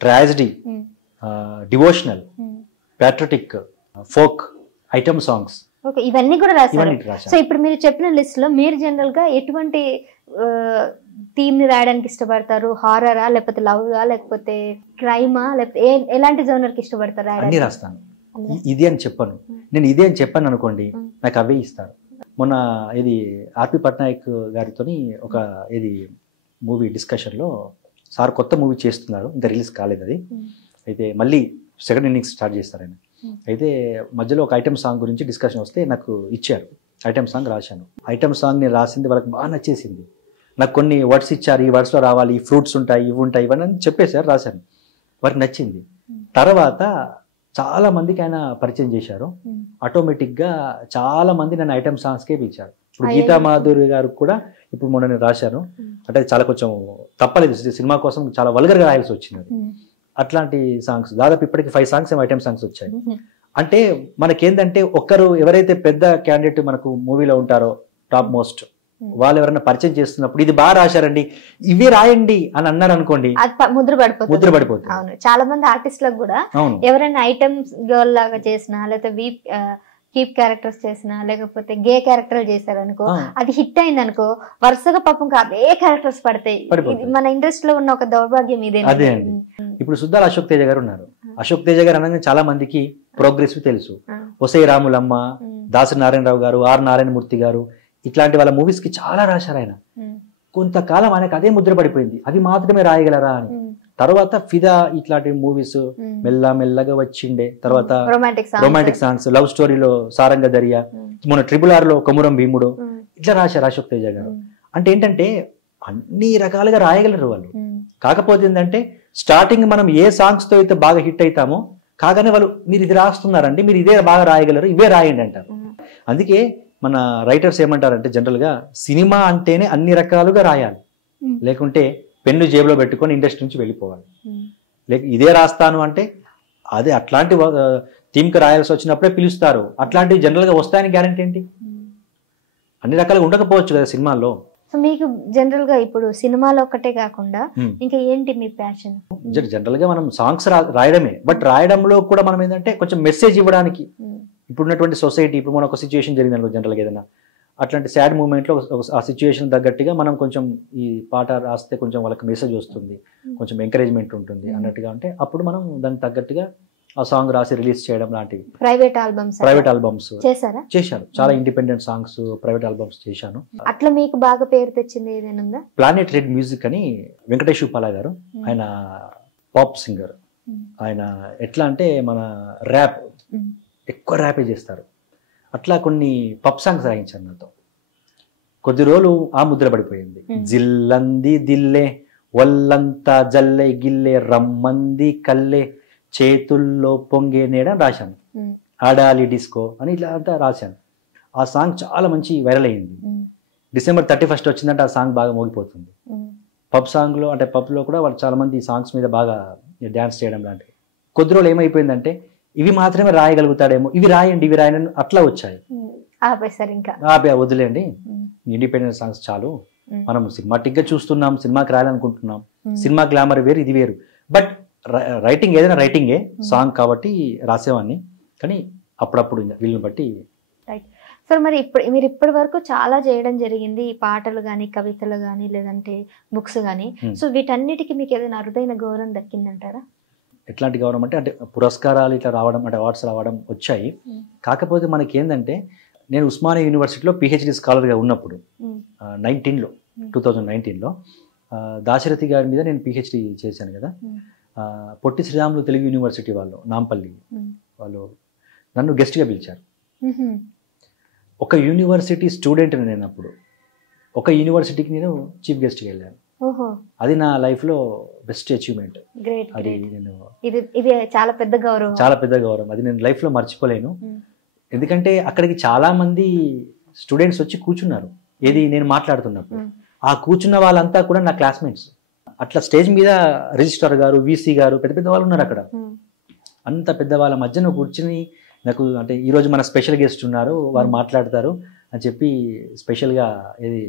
tragedy, devotional, patriotic, folk, item songs, ఇవన్నీ కూడా రాశారు. సో ఇప్పుడు మీరు చెప్పిన లిస్ట్ లో మీరు జనరల్ గా ఎటువంటి థీమ్ ని రాయడానికి ఇష్టపడతారు? హారరా, లేకపోతే లవ్గా, లేకపోతే క్రైమా, లేకపోతే ఎలాంటి జోనర్ కి ఇష్టపడతారు? అన్ని రాస్తాను. ఇది అని చెప్పను, నేను ఇదే అని చెప్పాను అనుకోండి, నాకు అవే ఇస్తారు. మొన్న ఇది ఆర్పి పట్నాయక్ గారితో ఒక ఇది మూవీ డిస్కషన్లో, సార్ కొత్త మూవీ చేస్తున్నారు, ఇంకా రిలీజ్ కాలేదు అది, అయితే మళ్ళీ సెకండ్ ఇన్నింగ్స్ స్టార్ట్ చేస్తారు ఆయన. అయితే మధ్యలో ఒక ఐటమ్ సాంగ్ గురించి డిస్కషన్ వస్తే నాకు ఇచ్చారు, ఐటమ్ సాంగ్ రాశాను. ఐటమ్ సాంగ్ నేను రాసింది వాళ్ళకి బాగా నచ్చేసింది. నాకు కొన్ని వర్డ్స్ ఇచ్చారు, ఈ వర్డ్స్లో రావాలి, ఈ ఫ్రూట్స్ ఉంటాయి, ఇవి ఉంటాయి, ఇవన్నీ చెప్పేశారు, రాశాను, వారికి నచ్చింది. తర్వాత చాలా మందికి ఆయన పరిచయం చేశారు. ఆటోమేటిక్గా చాలా మంది నన్ను ఐటమ్ సాంగ్స్కే పిలిచారు. ఇప్పుడు గీతా మాధురి గారు కూడా ఇప్పుడు మొన్న నేను రాశాను, అంటే చాలా కొంచెం తప్పలేదు, సినిమా కోసం చాలా వల్గర్గా రాయాల్సి వచ్చింది. అట్లాంటి సాంగ్స్ దాదాపు ఇప్పటికి 5 సాంగ్స్ ఐటమ్ సాంగ్స్ వచ్చాయి. అంటే మనకేందంటే ఒక్కరు ఎవరైతే పెద్ద క్యాండిడేట్ మనకు మూవీలో ఉంటారో, టాప్ మోస్ట్, వాళ్ళు ఎవరైనా పరిచయం చేస్తున్నప్పుడు ఇది బాగా రాశారండి, ఇవే రాయండి అని అన్నారు అనుకోండి, ముద్ర పడిపోతుంది. అవును, చాలా మంది ఆర్టిస్టులకు కూడా ఎవరైనా ఐటమ్ గర్ల్ లాగా చేసినా, లేకపోతే కీప్ క్యారెక్టర్స్ చేసినా, లేకపోతే గే క్యారెక్టర్ చేశారనుకో, అది హిట్ అయింది అనుకో, వరుసగా పాపం అదే క్యారెక్టర్స్ పడతాయి. మన ఇండస్ట్రీలో ఉన్న ఒక దౌర్భాగ్యం ఇదే. అదే అండి. ఇప్పుడు సుద్దాల అశోక్ తేజ గారు ఉన్నారు. అశోక్ తేజ గారు అనగానే చాలా మందికి ప్రోగ్రెసివ్ తెలుసు. ఒసై రాములమ్మ, దాసరి నారాయణరావు గారు, ఆర్ నారాయణమూర్తి గారు, ఇట్లాంటి వాళ్ళ మూవీస్ కి చాలా రాశారు ఆయన. కొంతకాలం ఆయనకు అదే ముద్ర పడిపోయింది, అవి మాత్రమే రాయగలరా అని. తర్వాత ఫిదా ఇట్లాంటి మూవీస్ మెల్లగా వచ్చిండే. తర్వాత రొమాంటిక్ సాంగ్స్, లవ్ స్టోరీలో సారంగ దర్యా, మన RRR లో కొమురం భీముడు, ఇట్లా రాశారు అశోక్ తేజ గారు. అంటే ఏంటంటే అన్ని రకాలుగా రాయగలరు వాళ్ళు. కాకపోతే ఏంటంటే స్టార్టింగ్ మనం ఏ సాంగ్స్ తో అయితే బాగా హిట్ అవుతామో, కాగానే వాళ్ళు మీరు ఇది రాస్తున్నారండి, మీరు ఇదే బాగా రాయగలరు, ఇవే రాయండి అంటారు. అందుకే మన రైటర్స్ ఏమంటారంటే జనరల్ గా సినిమా అంటేనే అన్ని రకాలుగా రాయాలి, లేకుంటే పెన్ను జేబులో పెట్టుకొని ఇండస్ట్రీ నుంచి వెళ్ళిపోవాలి. లేక ఇదే రాస్తాను అంటే అదే అట్లాంటి థీమ్కి రాయాల్సి వచ్చినప్పుడే పిలుస్తారు. అట్లాంటివి జనరల్గా వస్తాయని గ్యారెంటీ ఏంటి? అన్ని రకాలుగా ఉండకపోవచ్చు కదా సినిమాల్లో. సో మీకు జనరల్ గా ఇప్పుడు సినిమాలో ఒకటే కాకుండా ఇంకా ఏంటి మీ ప్యాషన్? జనరల్ గా మనం సాంగ్స్ రాయడమే, బట్ రాయడంలో కూడా మనం ఏంటంటే కొంచెం మెసేజ్ ఇవ్వడానికి, ఇప్పుడున్నటువంటి సొసైటీ, ఇప్పుడు మన ఒక సిచ్యువేషన్ జరిగింది అనుకో, జనరల్గా ఏదైనా అట్లాంటి సాడ్ మూమెంట్లో ఆ సిచ్యువేషన్ తగ్గట్టుగా మనం కొంచెం ఈ పాట రాస్తే కొంచెం వాళ్ళకి మెసేజ్ వస్తుంది, కొంచెం ఎంకరేజ్మెంట్ ఉంటుంది అన్నట్టుగా ఉంటే అప్పుడు మనం దానికి తగ్గట్టుగా ఆ సాంగ్ రాసి రిలీజ్ చేయడం లాంటివి. ప్రైవేట్ ఆల్బమ్స్ చేశాను, చాలా ఇండిపెండెంట్ సాంగ్స్, ప్రైవేట్ ఆల్బమ్స్ చేశాను. అట్లా మీకు బాగా పేరు తెచ్చింది ఏదైనా ఉందా? ప్లానెట్ రెడ్ మ్యూజిక్ అని వెంకటేష్ ఉపాల గారు, ఆయన పాప్ సింగర్. ఆయన ఎట్లా అంటే మన ర్యాప్, ఎక్కువ ర్యాపే చేస్తారు. అట్లా కొన్ని పప్ సాంగ్స్ రాయించాను నాతో. కొద్ది రోజులు ఆ ముద్ర పడిపోయింది. జిల్లంది దిల్లే, ఒల్లంతా జల్లే గిల్లే, రమ్మంది కల్లే, చేతుల్లో పొంగే నేడ రాశాను. ఆడాలి డిస్కో అని ఇట్లా అంతా రాశాను. ఆ సాంగ్ చాలా మంచి వైరల్ అయింది. December 31 వచ్చిందంటే ఆ సాంగ్ బాగా మోగిపోతుంది. పబ్ సాంగ్లో అంటే పబ్లో కూడా వాళ్ళు చాలా మంది ఈ సాంగ్స్ మీద బాగా డ్యాన్స్ చేయడం లాంటివి. కొద్ది రోజులు ఏమైపోయిందంటే ఇవి మాత్రమే రాయగలుగుతాడేమో, ఇవి రాయండి అట్లా వచ్చాయి. వదిలేండి, ఇండిపెండెంట్ సాంగ్స్ చాలు, మనం సినిమాటిక్ గా చూస్తున్నాం, సినిమాకి రాయాలనుకుంటున్నాం, సినిమా గ్లామర్ వేరు, ఇది వేరు. బట్ రైటింగ్ ఏదైనా రైటింగే, సాంగ్ కాబట్టి రాసేవాడిని, కానీ అప్పుడప్పుడు వీళ్ళని బట్టి. సార్ మరి మీరు ఇప్పటి వరకు చాలా చేయడం జరిగింది, ఈ పాటలు కానీ, కవితలు కానీ, లేదంటే బుక్స్ కానీ. సో వీటన్నిటికీ మీకు ఏదైనా అరుదైన గౌరవం దక్కిందంటారా? ఎట్లాంటి గౌరవం అంటే పురస్కారాలు ఇట్లా రావడం, అంటే అవార్డ్స్ రావడం వచ్చాయి. కాకపోతే మనకి ఏంటంటే నేను ఉస్మానియా యూనివర్సిటీలో PhD స్కాలర్గా ఉన్నప్పుడు 2019లో దాశరథి గారి మీద నేను PhD చేశాను కదా. పొట్టి శ్రీరాములు తెలుగు యూనివర్సిటీ వాళ్ళు, నాంపల్లి వాళ్ళు నన్ను గెస్ట్గా పిలిచారు. ఒక యూనివర్సిటీ స్టూడెంట్ని నేను అప్పుడు. ఒక యూనివర్సిటీకి నేను చీఫ్ గెస్ట్కి వెళ్ళాను. ఓహో, అది నా లైఫ్లో బెస్ట్ అచీవ్మెంట్. గ్రేట్. అది నేను ఇది చాలా పెద్ద గౌరవం. చాలా పెద్ద గౌరవం. అది నేను లైఫ్లో మర్చిపోలేను. ఎందుకంటే అక్కడికి చాలా మంది స్టూడెంట్స్ వచ్చి కూర్చున్నారు ఏది నేను మాట్లాడుతున్నప్పుడు. ఆ కూర్చున్న వాళ్ళంతా కూడా నా క్లాస్మేట్స్. అట్లా స్టేజ్ మీద రిజిస్ట్రార్ గారు, వీసీ గారు, పెద్ద పెద్ద వాళ్ళు ఉన్నారు అక్కడ. అంత పెద్ద వాళ్ళ మధ్యన కూర్చుని నాకు అంటే ఈరోజు మన స్పెషల్ గెస్ట్ ఉన్నారు, వారు మాట్లాడతారు అని చెప్పి స్పెషల్గా ఏది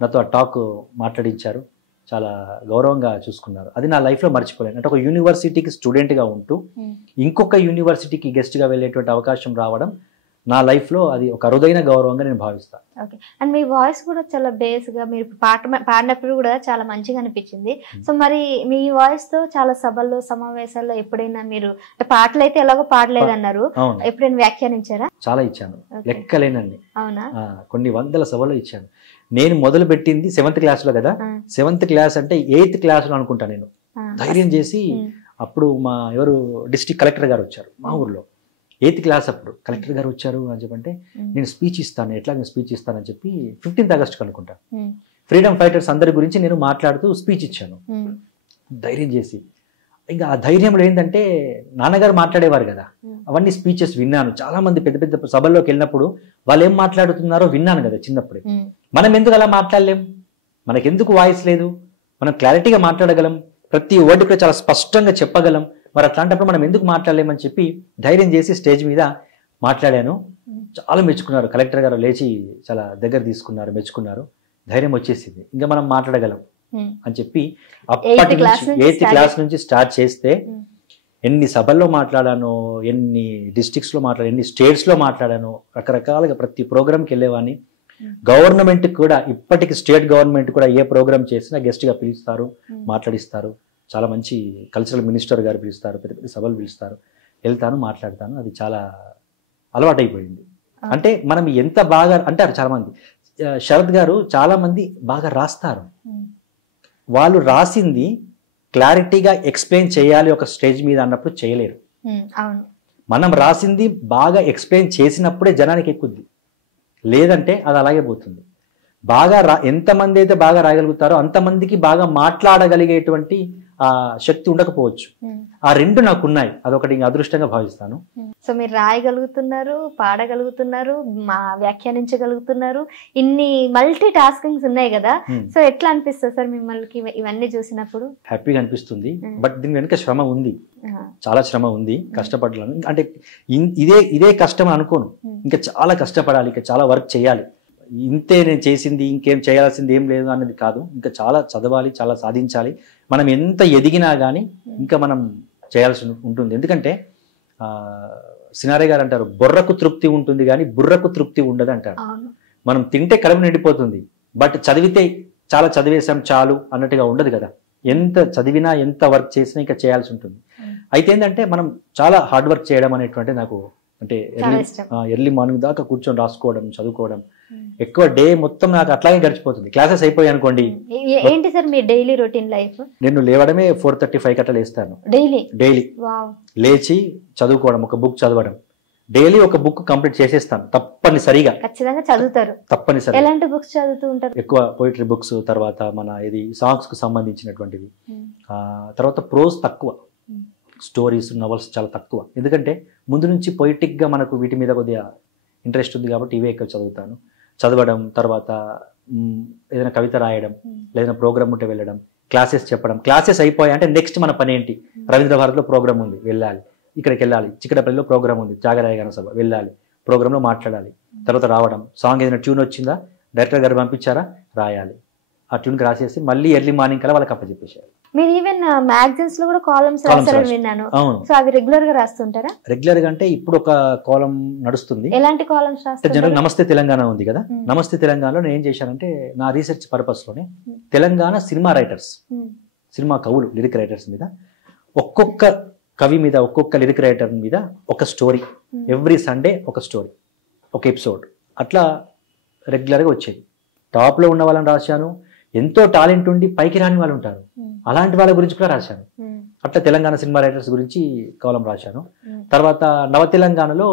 నాతో ఆ టాక్ మాట్లాడించారు. చాలా గౌరవంగా చూసుకున్నారు. అది నా లైఫ్లో మర్చిపోలేను. అంటే ఒక యూనివర్సిటీకి స్టూడెంట్గా ఉంటూ ఇంకొక యూనివర్సిటీకి గెస్ట్గా వెళ్ళేటువంటి అవకాశం రావడం నా లైఫ్లో అది ఒక అరుదైన గౌరవంగా నేను భావిస్తాను. ఓకే. అండ్ మీ వాయిస్ కూడా చాలా బేస్గా మీరు పాడినప్పుడు కూడా చాలా మంచిగా అనిపించింది. సో మరి మీ వాయిస్తో చాలా సభల్లో సమావేశాల్లో ఎప్పుడైనా మీరు పాటలు అయితే ఎలాగో పాడలేదన్నారు, ఎప్పుడైనా వ్యాఖ్యానించారా? చాలా ఇచ్చాను, లెక్కలేనండి. అవునా? కొన్ని వందల సభలో ఇచ్చాను. నేను మొదలు పెట్టింది 7th క్లాస్లో కదా. 7th క్లాస్ అంటే 8th క్లాస్లో అనుకుంటా. నేను ధైర్యం చేసి అప్పుడు మా ఎవరు డిస్ట్రిక్ట్ కలెక్టర్ గారు వచ్చారు మా ఊర్లో. 8th క్లాస్ అప్పుడు కలెక్టర్ గారు వచ్చారు అని చెప్పంటే నేను స్పీచ్ ఇస్తాను, ఎట్లా నేను స్పీచ్ ఇస్తానని చెప్పి 15th ఆగస్ట్కి అనుకుంటా ఫ్రీడమ్ ఫైటర్స్ అందరి గురించి నేను మాట్లాడుతూ స్పీచ్ ఇచ్చాను ధైర్యం చేసి. ఇంకా ఆ ధైర్యంలో ఏంటంటే నాన్నగారు మాట్లాడేవారు కదా, అవన్నీ స్పీచెస్ విన్నాను. చాలా మంది పెద్ద పెద్ద సభల్లోకి వెళ్ళినప్పుడు వాళ్ళు ఏం మాట్లాడుతున్నారో విన్నాను కదా చిన్నప్పుడే. మనం ఎందుకు అలా మాట్లాడలేం? మనకెందుకు వాయిస్ లేదు? మనం క్లారిటీగా మాట్లాడగలం, ప్రతి వర్డ్ కూడా చాలా స్పష్టంగా చెప్పగలం. మరి అట్లాంటప్పుడు మనం ఎందుకు మాట్లాడలేమని చెప్పి ధైర్యం చేసి స్టేజ్ మీద మాట్లాడాను. చాలా మెచ్చుకున్నారు. కలెక్టర్ గారు లేచి చాలా దగ్గర తీసుకున్నారు, మెచ్చుకున్నారు. ధైర్యం వచ్చేసింది, ఇంకా మనం మాట్లాడగలం అని చెప్పి అప్పటి నుంచి 8th క్లాస్ నుంచి స్టార్ట్ చేస్తే ఎన్ని సభల్లో మాట్లాడానో, ఎన్ని డిస్ట్రిక్ట్స్లో మాట్లాడాను, ఎన్ని స్టేట్స్లో మాట్లాడానో, రకరకాలుగా ప్రతి ప్రోగ్రామ్కి వెళ్ళేవాడిని. గవర్నమెంట్ కూడా ఇప్పటికి స్టేట్ గవర్నమెంట్ కూడా ఏ ప్రోగ్రామ్ చేసినా గెస్ట్గా పిలుస్తారు, మాట్లాడిస్తారు. చాలా మంచి కల్చరల్ మినిస్టర్ గారు పిలుస్తారు, పెద్ద పెద్ద సభలు పిలుస్తారు, వెళ్తాను, మాట్లాడతాను. అది చాలా అలవాటైపోయింది. అంటే మనం ఎంత బాగా అంటారు చాలా మంది, శరత్ గారు చాలా మంది బాగా రాస్తారు, వాళ్ళు రాసింది క్లారిటీగా ఎక్స్ప్లెయిన్ చేయాలి ఒక స్టేజ్ మీద అన్నప్పుడు చేయలేరు. మనం రాసింది బాగా ఎక్స్ప్లెయిన్ చేసినప్పుడే జనానికి ఎక్కుద్ది, లేదంటే అది అలాగే పోతుంది. బాగా ఎంతమంది అయితే బాగా రాయగలుగుతారో అంతమందికి బాగా మాట్లాడగలిగేటువంటి ఆ శక్తి ఉండకపోవచ్చు. ఆ రెండు నాకు ఉన్నాయి, అదొకటి అదృష్టంగా భావిస్తాను. సో మీరు రాయగలుగుతున్నారు, పాడగలుగుతున్నారు, వ్యాఖ్యానించగలుగుతున్నారు, ఇన్ని మల్టీ టాస్కింగ్స్ ఉన్నాయి కదా. సో ఎట్లా అనిపిస్తుంది సార్ మిమ్మల్ని ఇవన్నీ చూసినప్పుడు? హ్యాపీగా అనిపిస్తుంది. బట్ దీని వెనుక శ్రమ ఉంది, చాలా శ్రమ ఉంది, కష్టపడాలను. అంటే ఇదే కష్టం అనుకోను, ఇంకా చాలా కష్టపడాలి, ఇంకా చాలా వర్క్ చేయాలి. ఇంతే నేను చేసింది, ఇంకేం చేయాల్సింది ఏం లేదు అన్నది కాదు. ఇంకా చాలా చదవాలి, చాలా సాధించాలి. మనం ఎంత ఎదిగినా కానీ ఇంకా మనం చేయాల్సి ఉంటుంది. ఎందుకంటే సినారే గారు అంటారు, బొర్రకు తృప్తి ఉంటుంది కానీ బుర్రకు తృప్తి ఉండదు అంటారు. మనం తింటే కడుపు నిండిపోతుంది, బట్ చదివితే చాలా చదివేశాం చాలు అన్నట్టుగా ఉండదు కదా. ఎంత చదివినా, ఎంత వర్క్ చేసినా ఇంకా చేయాల్సి ఉంటుంది. అయితే ఏంటంటే మనం చాలా హార్డ్ వర్క్ చేయడం అనేటువంటి నాకు అంటే ఎర్లీ మార్నింగ్ దాకా కూర్చొని రాసుకోవడం, చదువుకోవడం, ఎక్కువ డే మొత్తం నాకు అట్లాగే గడిచిపోతుంది. క్లాసెస్ అయిపోయి అనుకోండి. ఏంటి సార్ మీ డైలీ రొటీన్ లైఫ్? నేను లేవడమే 4:35 అట్లా లేస్తాను. డైలీ లేచి చదువుకోవడం, ఒక బుక్ చదవడం, డైలీ ఒక బుక్ కంప్లీట్ చేసేస్తాను తప్పనిసరిగా. ఖచ్చితంగా చదువుతారు? తప్పనిసరి. ఎలాంటి బుక్స్ చదువుతూ ఉంటారు? ఎక్కువ పోయిటరీ బుక్స్, తర్వాత మన ఇది సాంగ్స్ కు సంబంధించినటువంటివి, తర్వాత ప్రోజ్ తక్కువ, స్టోరీస్, నవల్స్ చాలా తక్కువ. ఎందుకంటే ముందు నుంచి పొయిటిక్గా మనకు వీటి మీద కొద్దిగా ఇంట్రెస్ట్ ఉంది కాబట్టి ఇవే ఎక్కువ చదువుతాను. చదవడం, తర్వాత ఏదైనా కవిత రాయడం, లేదైనా ప్రోగ్రామ్ ఉంటే వెళ్ళడం, క్లాసెస్ చెప్పడం. క్లాసెస్ అయిపోయాయి అంటే నెక్స్ట్ మన పని ఏంటి? రవీంద్ర భారతిలో ప్రోగ్రామ్ ఉంది, వెళ్ళాలి. ఇక్కడికి వెళ్ళాలి, చిక్కడపల్లిలో ప్రోగ్రామ్ ఉంది, త్యాగరాయ గాన సభ, వెళ్ళాలి, ప్రోగ్రాంలో మాట్లాడాలి. తర్వాత రావడం, సాంగ్ ఏదైనా ట్యూన్ వచ్చిందా, డైరెక్టర్ గారు పంపించారా, రాయాలి. ఆ ట్యూన్కి రాసేసి మళ్ళీ ఎర్లీ మార్నింగ్ కల్లా వాళ్ళకి అప్పచెప్పేసారు. మీరు ఈవెన్ మ్యాగజైన్స్ లో కూడా కాలమ్స్ రాస్తారని విన్నాను. సో అవి రెగ్యులర్ గా రాస్తుంటారా? రెగ్యులర్ గా అంటే ఇప్పుడు ఒక కాలం నడుస్తుంది. ఎలాంటి కాలమ్స్ రాస్తారు? జనరల్ నమస్తే తెలంగాణ ఉంది కదా, నమస్తే తెలంగాణలో నేను ఏం చేశానంటే నా రీసెర్చ్ పర్పస్ లోనే తెలంగాణ సినిమా రైటర్స్, సినిమా కవులు, లిరిక్ రైటర్స్ మీద ఒక్కొక్క కవి మీద, ఒక్కొక్క లిరిక్ రైటర్ మీద ఒక స్టోరీ, ఎవ్రీ సండే ఒక స్టోరీ, ఒక ఎపిసోడ్, అట్లా రెగ్యులర్గా వచ్చేది. టాప్లో ఉన్న వాళ్ళని రాశాను, ఎంతో టాలెంట్ ఉండి పైకి రాని వాళ్ళు ఉంటారు, అలాంటి వాళ్ళ గురించి కూడా రాశాను. అట్లా తెలంగాణ సినిమా రైటర్స్ గురించి కాలం రాశాను. తర్వాత నవ తెలంగాణలో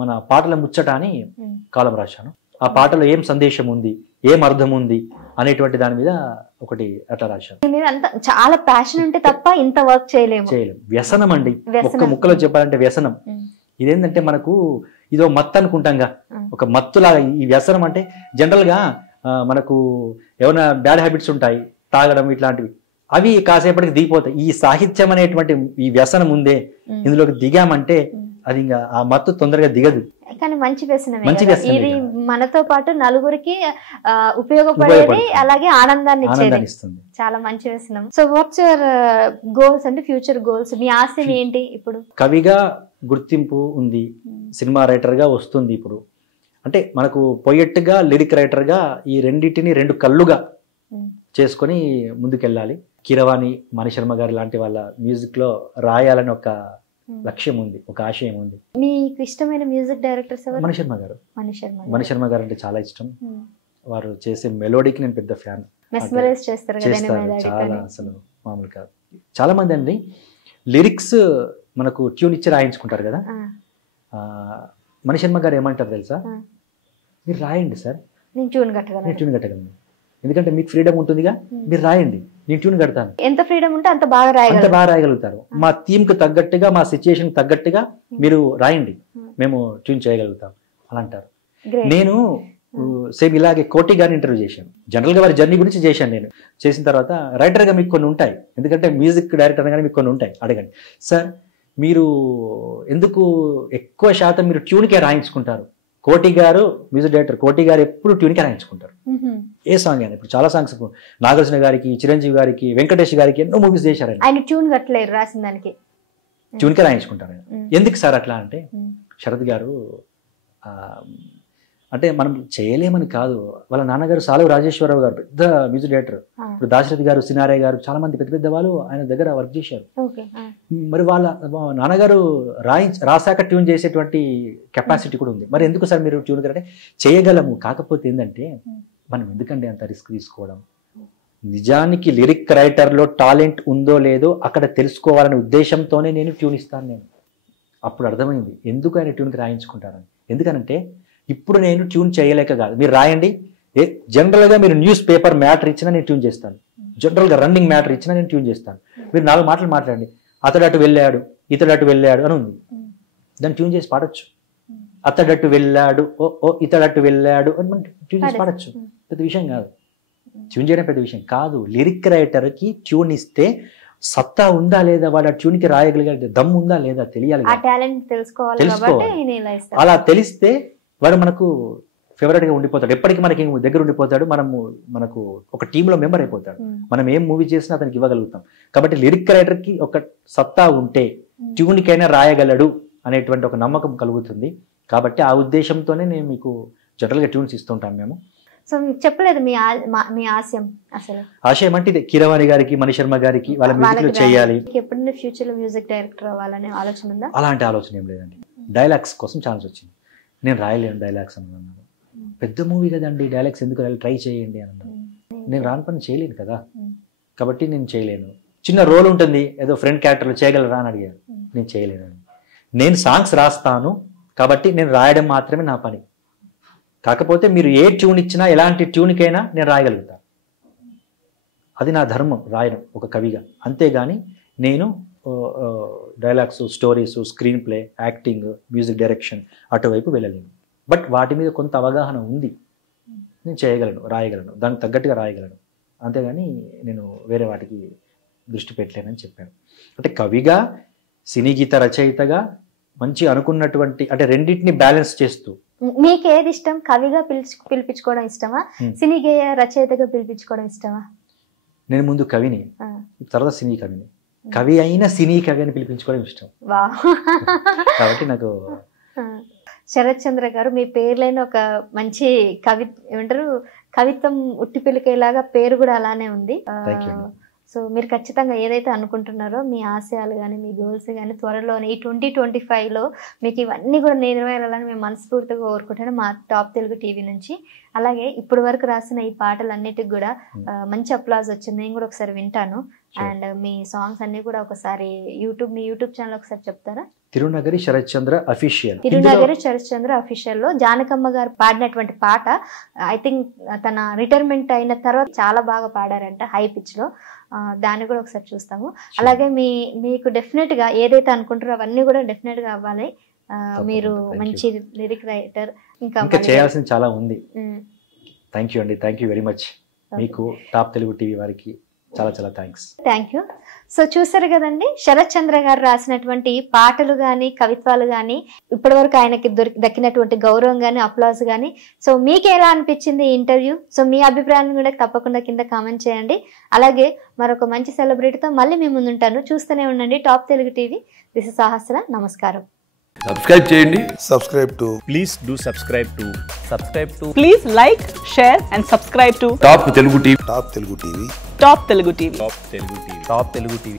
మన పాటల ముచ్చట అని కాలం రాశాను. ఆ పాటలో ఏం సందేశం ఉంది, ఏం అర్థం ఉంది అనేటువంటి దాని మీద ఒకటి అట్లా రాశాను. మీరు అంత చాలా ప్యాషన్ ఉంటే తప్ప ఇంత వర్క్ చేయలేము. వ్యసనం అండి, ఒక్క ముక్కలో చెప్పాలంటే వ్యసనం. ఇదేంటంటే మనకు ఇదో మత్తు అనుకుంటాంగా, ఒక మత్తులాగా. ఈ వ్యసనం అంటే జనరల్ గా మనకు ఏమైనా బ్యాడ్ హ్యాబిట్స్ ఉంటాయి, తాగడం ఇట్లాంటివి, అవి కాసేపటికి దిగిపోతాయి. ఈ సాహిత్యం అనేటువంటి ఈ వ్యసనం ఉందే, ఇందులోకి దిగామంటే అది ఇంకా ఆ మత్తు తొందరగా దిగదు. కానీ మంచి వ్యసనమే, ఇది మనతో పాటు నలుగురికి ఉపయోగపడేది, అలాగే ఆనందాన్ని ఇస్తుంది. చాలా మంచి వ్యసనం. సో వాట్స్ యువర్ గోల్స్ అంటే ఫ్యూచర్ గోల్స్? మీ ఆశయం ఏంటి? ఇప్పుడు కవిగా గుర్తింపు ఉంది, సినిమా రైటర్ గా వస్తుంది. ఇప్పుడు అంటే మనకు పొయెట్ గా, లిరిక్ రైటర్ గా ఈ రెండింటిని రెండు కళ్ళుగా చేసుకొని ముందుకెళ్ళాలి. కీరవాణి, మణిశర్మ గారు లాంటి వాళ్ళ మ్యూజిక్ లో రాయాలని ఒక లక్ష్యం ఉంది, ఒక ఆశయం ఉంది. మీకు ఇష్టమైన మ్యూజిక్ డైరెక్టర్స్ ఎవరు? మణిశర్మ గారు. మణిశర్మ గారు అంటే చాలా ఇష్టం. వారు చేసే మెలోడీకి నేను పెద్ద ఫ్యాన్. చేస్తారు చాలా, అసలు మామూలు కాదు. చాలా మంది అండి లిరిక్స్ మనకు ట్యూన్ ఇచ్చి రాయించుకుంటారు కదా. మణిశర్మ గారు ఏమంటారు తెలుసా, మీరు రాయండి సార్, నేను ట్యూన్ కట్టగలను, ఎందుకంటే మీకు ఫ్రీడమ్ ఉంటుందిగా, మీరు రాయండి, నేను ట్యూన్ కడతాను. ఎంత ఫ్రీడమ్ ఉంటే అంత బాగా రాయగలుగుతారు. మా థీమ్ కు తగ్గట్టుగా, మా సిచ్యుయేషన్ తగ్గట్టుగా మీరు రాయండి, మేము ట్యూన్ చేయగలుగుతాం అలా అంటారు. నేను సేమ్ ఇలాగే కోటి గారిని ఇంటర్వ్యూ చేశాను. జనరల్ గా వారి జర్నీ గురించి చేశాను. నేను చేసిన తర్వాత రైటర్ గా మీకు కొన్ని ఉంటాయి, ఎందుకంటే మ్యూజిక్ డైరెక్టర్ గానీ మీకు కొన్ని ఉంటాయి, అడగండి సార్ మీరు ఎందుకు ఎక్కువ శాతం మీరు ట్యూన్కే రాయించుకుంటారు? కోటి గారు మ్యూజిక్ డైరెక్టర్, కోటి గారు ఎప్పుడు ట్యూన్కే రాయించుకుంటారు. ఏ సాంగ్ అయినా, ఇప్పుడు చాలా సాంగ్స్ నాగార్జున గారికి, చిరంజీవి గారికి, వెంకటేష్ గారికి ఎన్నో మూవీస్ చేశారు. ఆయన ట్యూన్ కట్టలేరు, రాసిన దానికి ట్యూన్కే రాయించుకుంటారు. ఎందుకు సార్ అట్లా అంటే, శరత్ గారు అంటే మనం చేయలేమని కాదు, వాళ్ళ నాన్నగారు సాలవు రాజేశ్వరరావు గారు పెద్ద మ్యూజిక్ డైరెక్టర్. ఇప్పుడు దాశరథి గారు, సినారే గారు, చాలా మంది పెద్ద పెద్ద వాళ్ళు ఆయన దగ్గర వర్క్ చేశారు. మరి వాళ్ళ నాన్నగారు రాసాక ట్యూన్ చేసేటువంటి కెపాసిటీ కూడా ఉంది. మరి ఎందుకు సార్ మీరు ట్యూన్ అంటే చేయగలము, కాకపోతే ఏంటంటే మనం ఎందుకంటే అంత రిస్క్ తీసుకోవడం. నిజానికి లిరిక్ రైటర్లో టాలెంట్ ఉందో లేదో అక్కడ తెలుసుకోవాలనే ఉద్దేశంతోనే నేను ట్యూన్ ఇస్తాను. నేను అప్పుడు అర్థమైంది ఎందుకు ఆయన ట్యూన్కి రాయించుకుంటారని. ఎందుకనంటే ఇప్పుడు నేను ట్యూన్ చేయలేక కాదు, మీరు రాయండి. జనరల్గా మీరు న్యూస్ పేపర్ మ్యాటర్ ఇచ్చినా నేను ట్యూన్ చేస్తాను, జనరల్గా రన్నింగ్ మ్యాటర్ ఇచ్చినా నేను ట్యూన్ చేస్తాను. మీరు 4 మాటలు మాట్లాడండి, అతడటు వెళ్ళాడు, ఇతడటు వెళ్ళాడు అని ఉంది, దాన్ని ట్యూన్ చేసి పాడొచ్చు. అతడటు వెళ్ళాడు, ఓ ఇతడటు వెళ్ళాడు అని మనం ట్యూన్ చేసి పాడొచ్చు. పెద్ద విషయం కాదు, ట్యూన్ చేయడం పెద్ద విషయం కాదు. లిరిక్ రైటర్కి ట్యూన్ ఇస్తే సత్తా ఉందా లేదా, వాడు ఆ ట్యూన్కి రాయగలిగే దమ్ము ఉందా లేదా తెలియాలి, తెలుసుకోవాలి. అలా తెలిస్తే వాడు మనకు ఫేవరెట్గా ఉండిపోతాడు, ఎప్పటికీ మనకి దగ్గర ఉండిపోతాడు. మనకు ఒక టీంలో మెంబర్ అయిపోతాడు. మనం ఏం మూవీ చేసినా అతనికి ఇవ్వగలుగుతాం. కాబట్టి లిరిక్ రైటర్కి ఒక సత్తా ఉంటే ట్యూన్కైనా రాయగలడు అనేటువంటి ఒక నమ్మకం కలుగుతుంది. కాబట్టి ఆ ఉద్దేశంతోనే నేను మీకు జనరల్గా ట్యూన్స్ ఇస్తుంటాం మేము. సో చెప్పలేదు మీ ఆశయం? అసలు ఆశయం అంటే ఇదే, కీరవాణి గారికి, మణిశర్మ గారికి వాళ్ళ మ్యూజిక్ లో చేయాలి. ఎప్పుడైనా ఫ్యూచర్ లో మ్యూజిక్ డైరెక్టర్ అవ్వాలనే ఆలోచన ఉందా? అలాంటి ఆలోచన ఏం లేదండి. డైలాగ్స్ కోసం ఛాన్స్ వచ్చింది, నేను రాయలేను డైలాగ్స్ అని అన్నారు. పెద్ద మూవీ కదండి, డైలాగ్స్ ఎందుకు రాయాలి, ట్రై చేయండి అని అన్నారు. నేను రాని పని చేయలేను కదా, కాబట్టి నేను చేయలేను. చిన్న రోల్ ఉంటుంది, ఏదో ఫ్రెండ్ క్యారెక్టర్లో చేయగలరా అని అడిగారు, నేను చేయలేను. నేను సాంగ్స్ రాస్తాను కాబట్టి నేను రాయడం మాత్రమే నా పని. కాకపోతే మీరు ఏ ట్యూన్ ఇచ్చినా, ఎలాంటి ట్యూన్కైనా నేను రాయగలుగుతాను. అది నా ధర్మం, రాయడం ఒక కవిగా. అంతేగాని నేను dialogues, stories, screen play, acting, music direction అటువైపు వెళ్ళలేను. బట్ వాటి మీద కొంత అవగాహన ఉంది, నేను చేయగలను, రాయగలను, దానికి తగ్గట్టుగా రాయగలను. అంతేగాని నేను వేరే వాటికి దృష్టి పెట్టలేనని చెప్పాను. అంటే కవిగా, సినీ గీత రచయితగా మంచి అనుకున్నటువంటి, అంటే రెండింటిని బ్యాలెన్స్ చేస్తూ. మీకు ఏది ఇష్టం? కవిగా పిలిపించుకోవడం ఇష్టమా, సినీ గేయ రచయితగా పిలిపించుకోవడం ఇష్టమా? నేను ముందు కవిని, తర్వాత సినీ కవిని. కవి అయినా సినీ కవి అని పిలిపించుకోవడం ఇష్టం. కాబట్టి నాకు శరత్ చంద్ర గారు, మీ పేర్లైన ఒక మంచి కవి ఏమంటారు, కవిత్వం ఉట్టి పిలికేలాగా పేరు కూడా అలానే ఉంది. సో మీరు ఖచ్చితంగా ఏదైతే అనుకుంటున్నారో మీ ఆశయాలు కానీ మీ గోల్స్ కానీ త్వరలోనే ఈ 2025లో మీకు ఇవన్నీ కూడా నెరవేరాలని మేము మనస్ఫూర్తిగా కోరుకుంటున్నాను మా టాప్ తెలుగు టీవీ నుంచి. అలాగే ఇప్పటి వరకు రాసిన ఈ పాటలన్నిటికి కూడా మంచి అప్లాజ్ వచ్చింది. నేను కూడా ఒకసారి వింటాను. అండ్ మీ సాంగ్స్ అన్ని కూడా ఒకసారి మీ యూట్యూబ్ ఛానల్ ఒకసారి చెప్తారా? తిరునగరి శరత్చంద్ర అఫీషియల్. తిరునగరి శరత్చంద్ర అఫీషియల్లో జానకమ్మ గారు పాడినటువంటి పాట ఐ థింక్ తన రిటైర్మెంట్ అయిన తర్వాత చాలా బాగా పాడారంట హై పిచ్ లో. దాన్ని కూడా ఒకసారి చూస్తాము. అలాగే మీకు డెఫినెట్ గా ఏదైతే అనుకుంటారో అవన్నీ కూడా డెఫినెట్ గా అవ్వాలి. మీరు మంచి లిరిక్ రైటర్. ఇంకా చేయాల్సింది చాలా ఉంది. థ్యాంక్ యూ అండి, థ్యాంక్ యూ వెరీ మచ్. మీకు టాప్ తెలుగు టీవీ వారికి చాలా చాలా థ్యాంక్స్. Thank you. సో చూసారు కదండి, శరత్ చంద్ర గారు రాసినటువంటి పాటలు కానీ కవిత్వాలు కానీ ఇప్పటి వరకు ఆయనకి దక్కినటువంటి గౌరవం కానీ అప్లాస్ కానీ. సో మీకు ఎలా అనిపించింది ఈ ఇంటర్వ్యూ? సో మీ అభిప్రాయాన్ని కూడా తప్పకుండా కింద కామెంట్ చేయండి. అలాగే మరొక మంచి సెలబ్రిటీతో మళ్ళీ మీ ముందుంటాను. చూస్తూనే ఉండండి top Telugu TV. This is Sahasra. నమస్కారం. సబ్స్క్రైబ్ చేయండి. Please do subscribe to Please like, share and subscribe to top Telugu TV. Top Telugu TV. Top Telugu TV.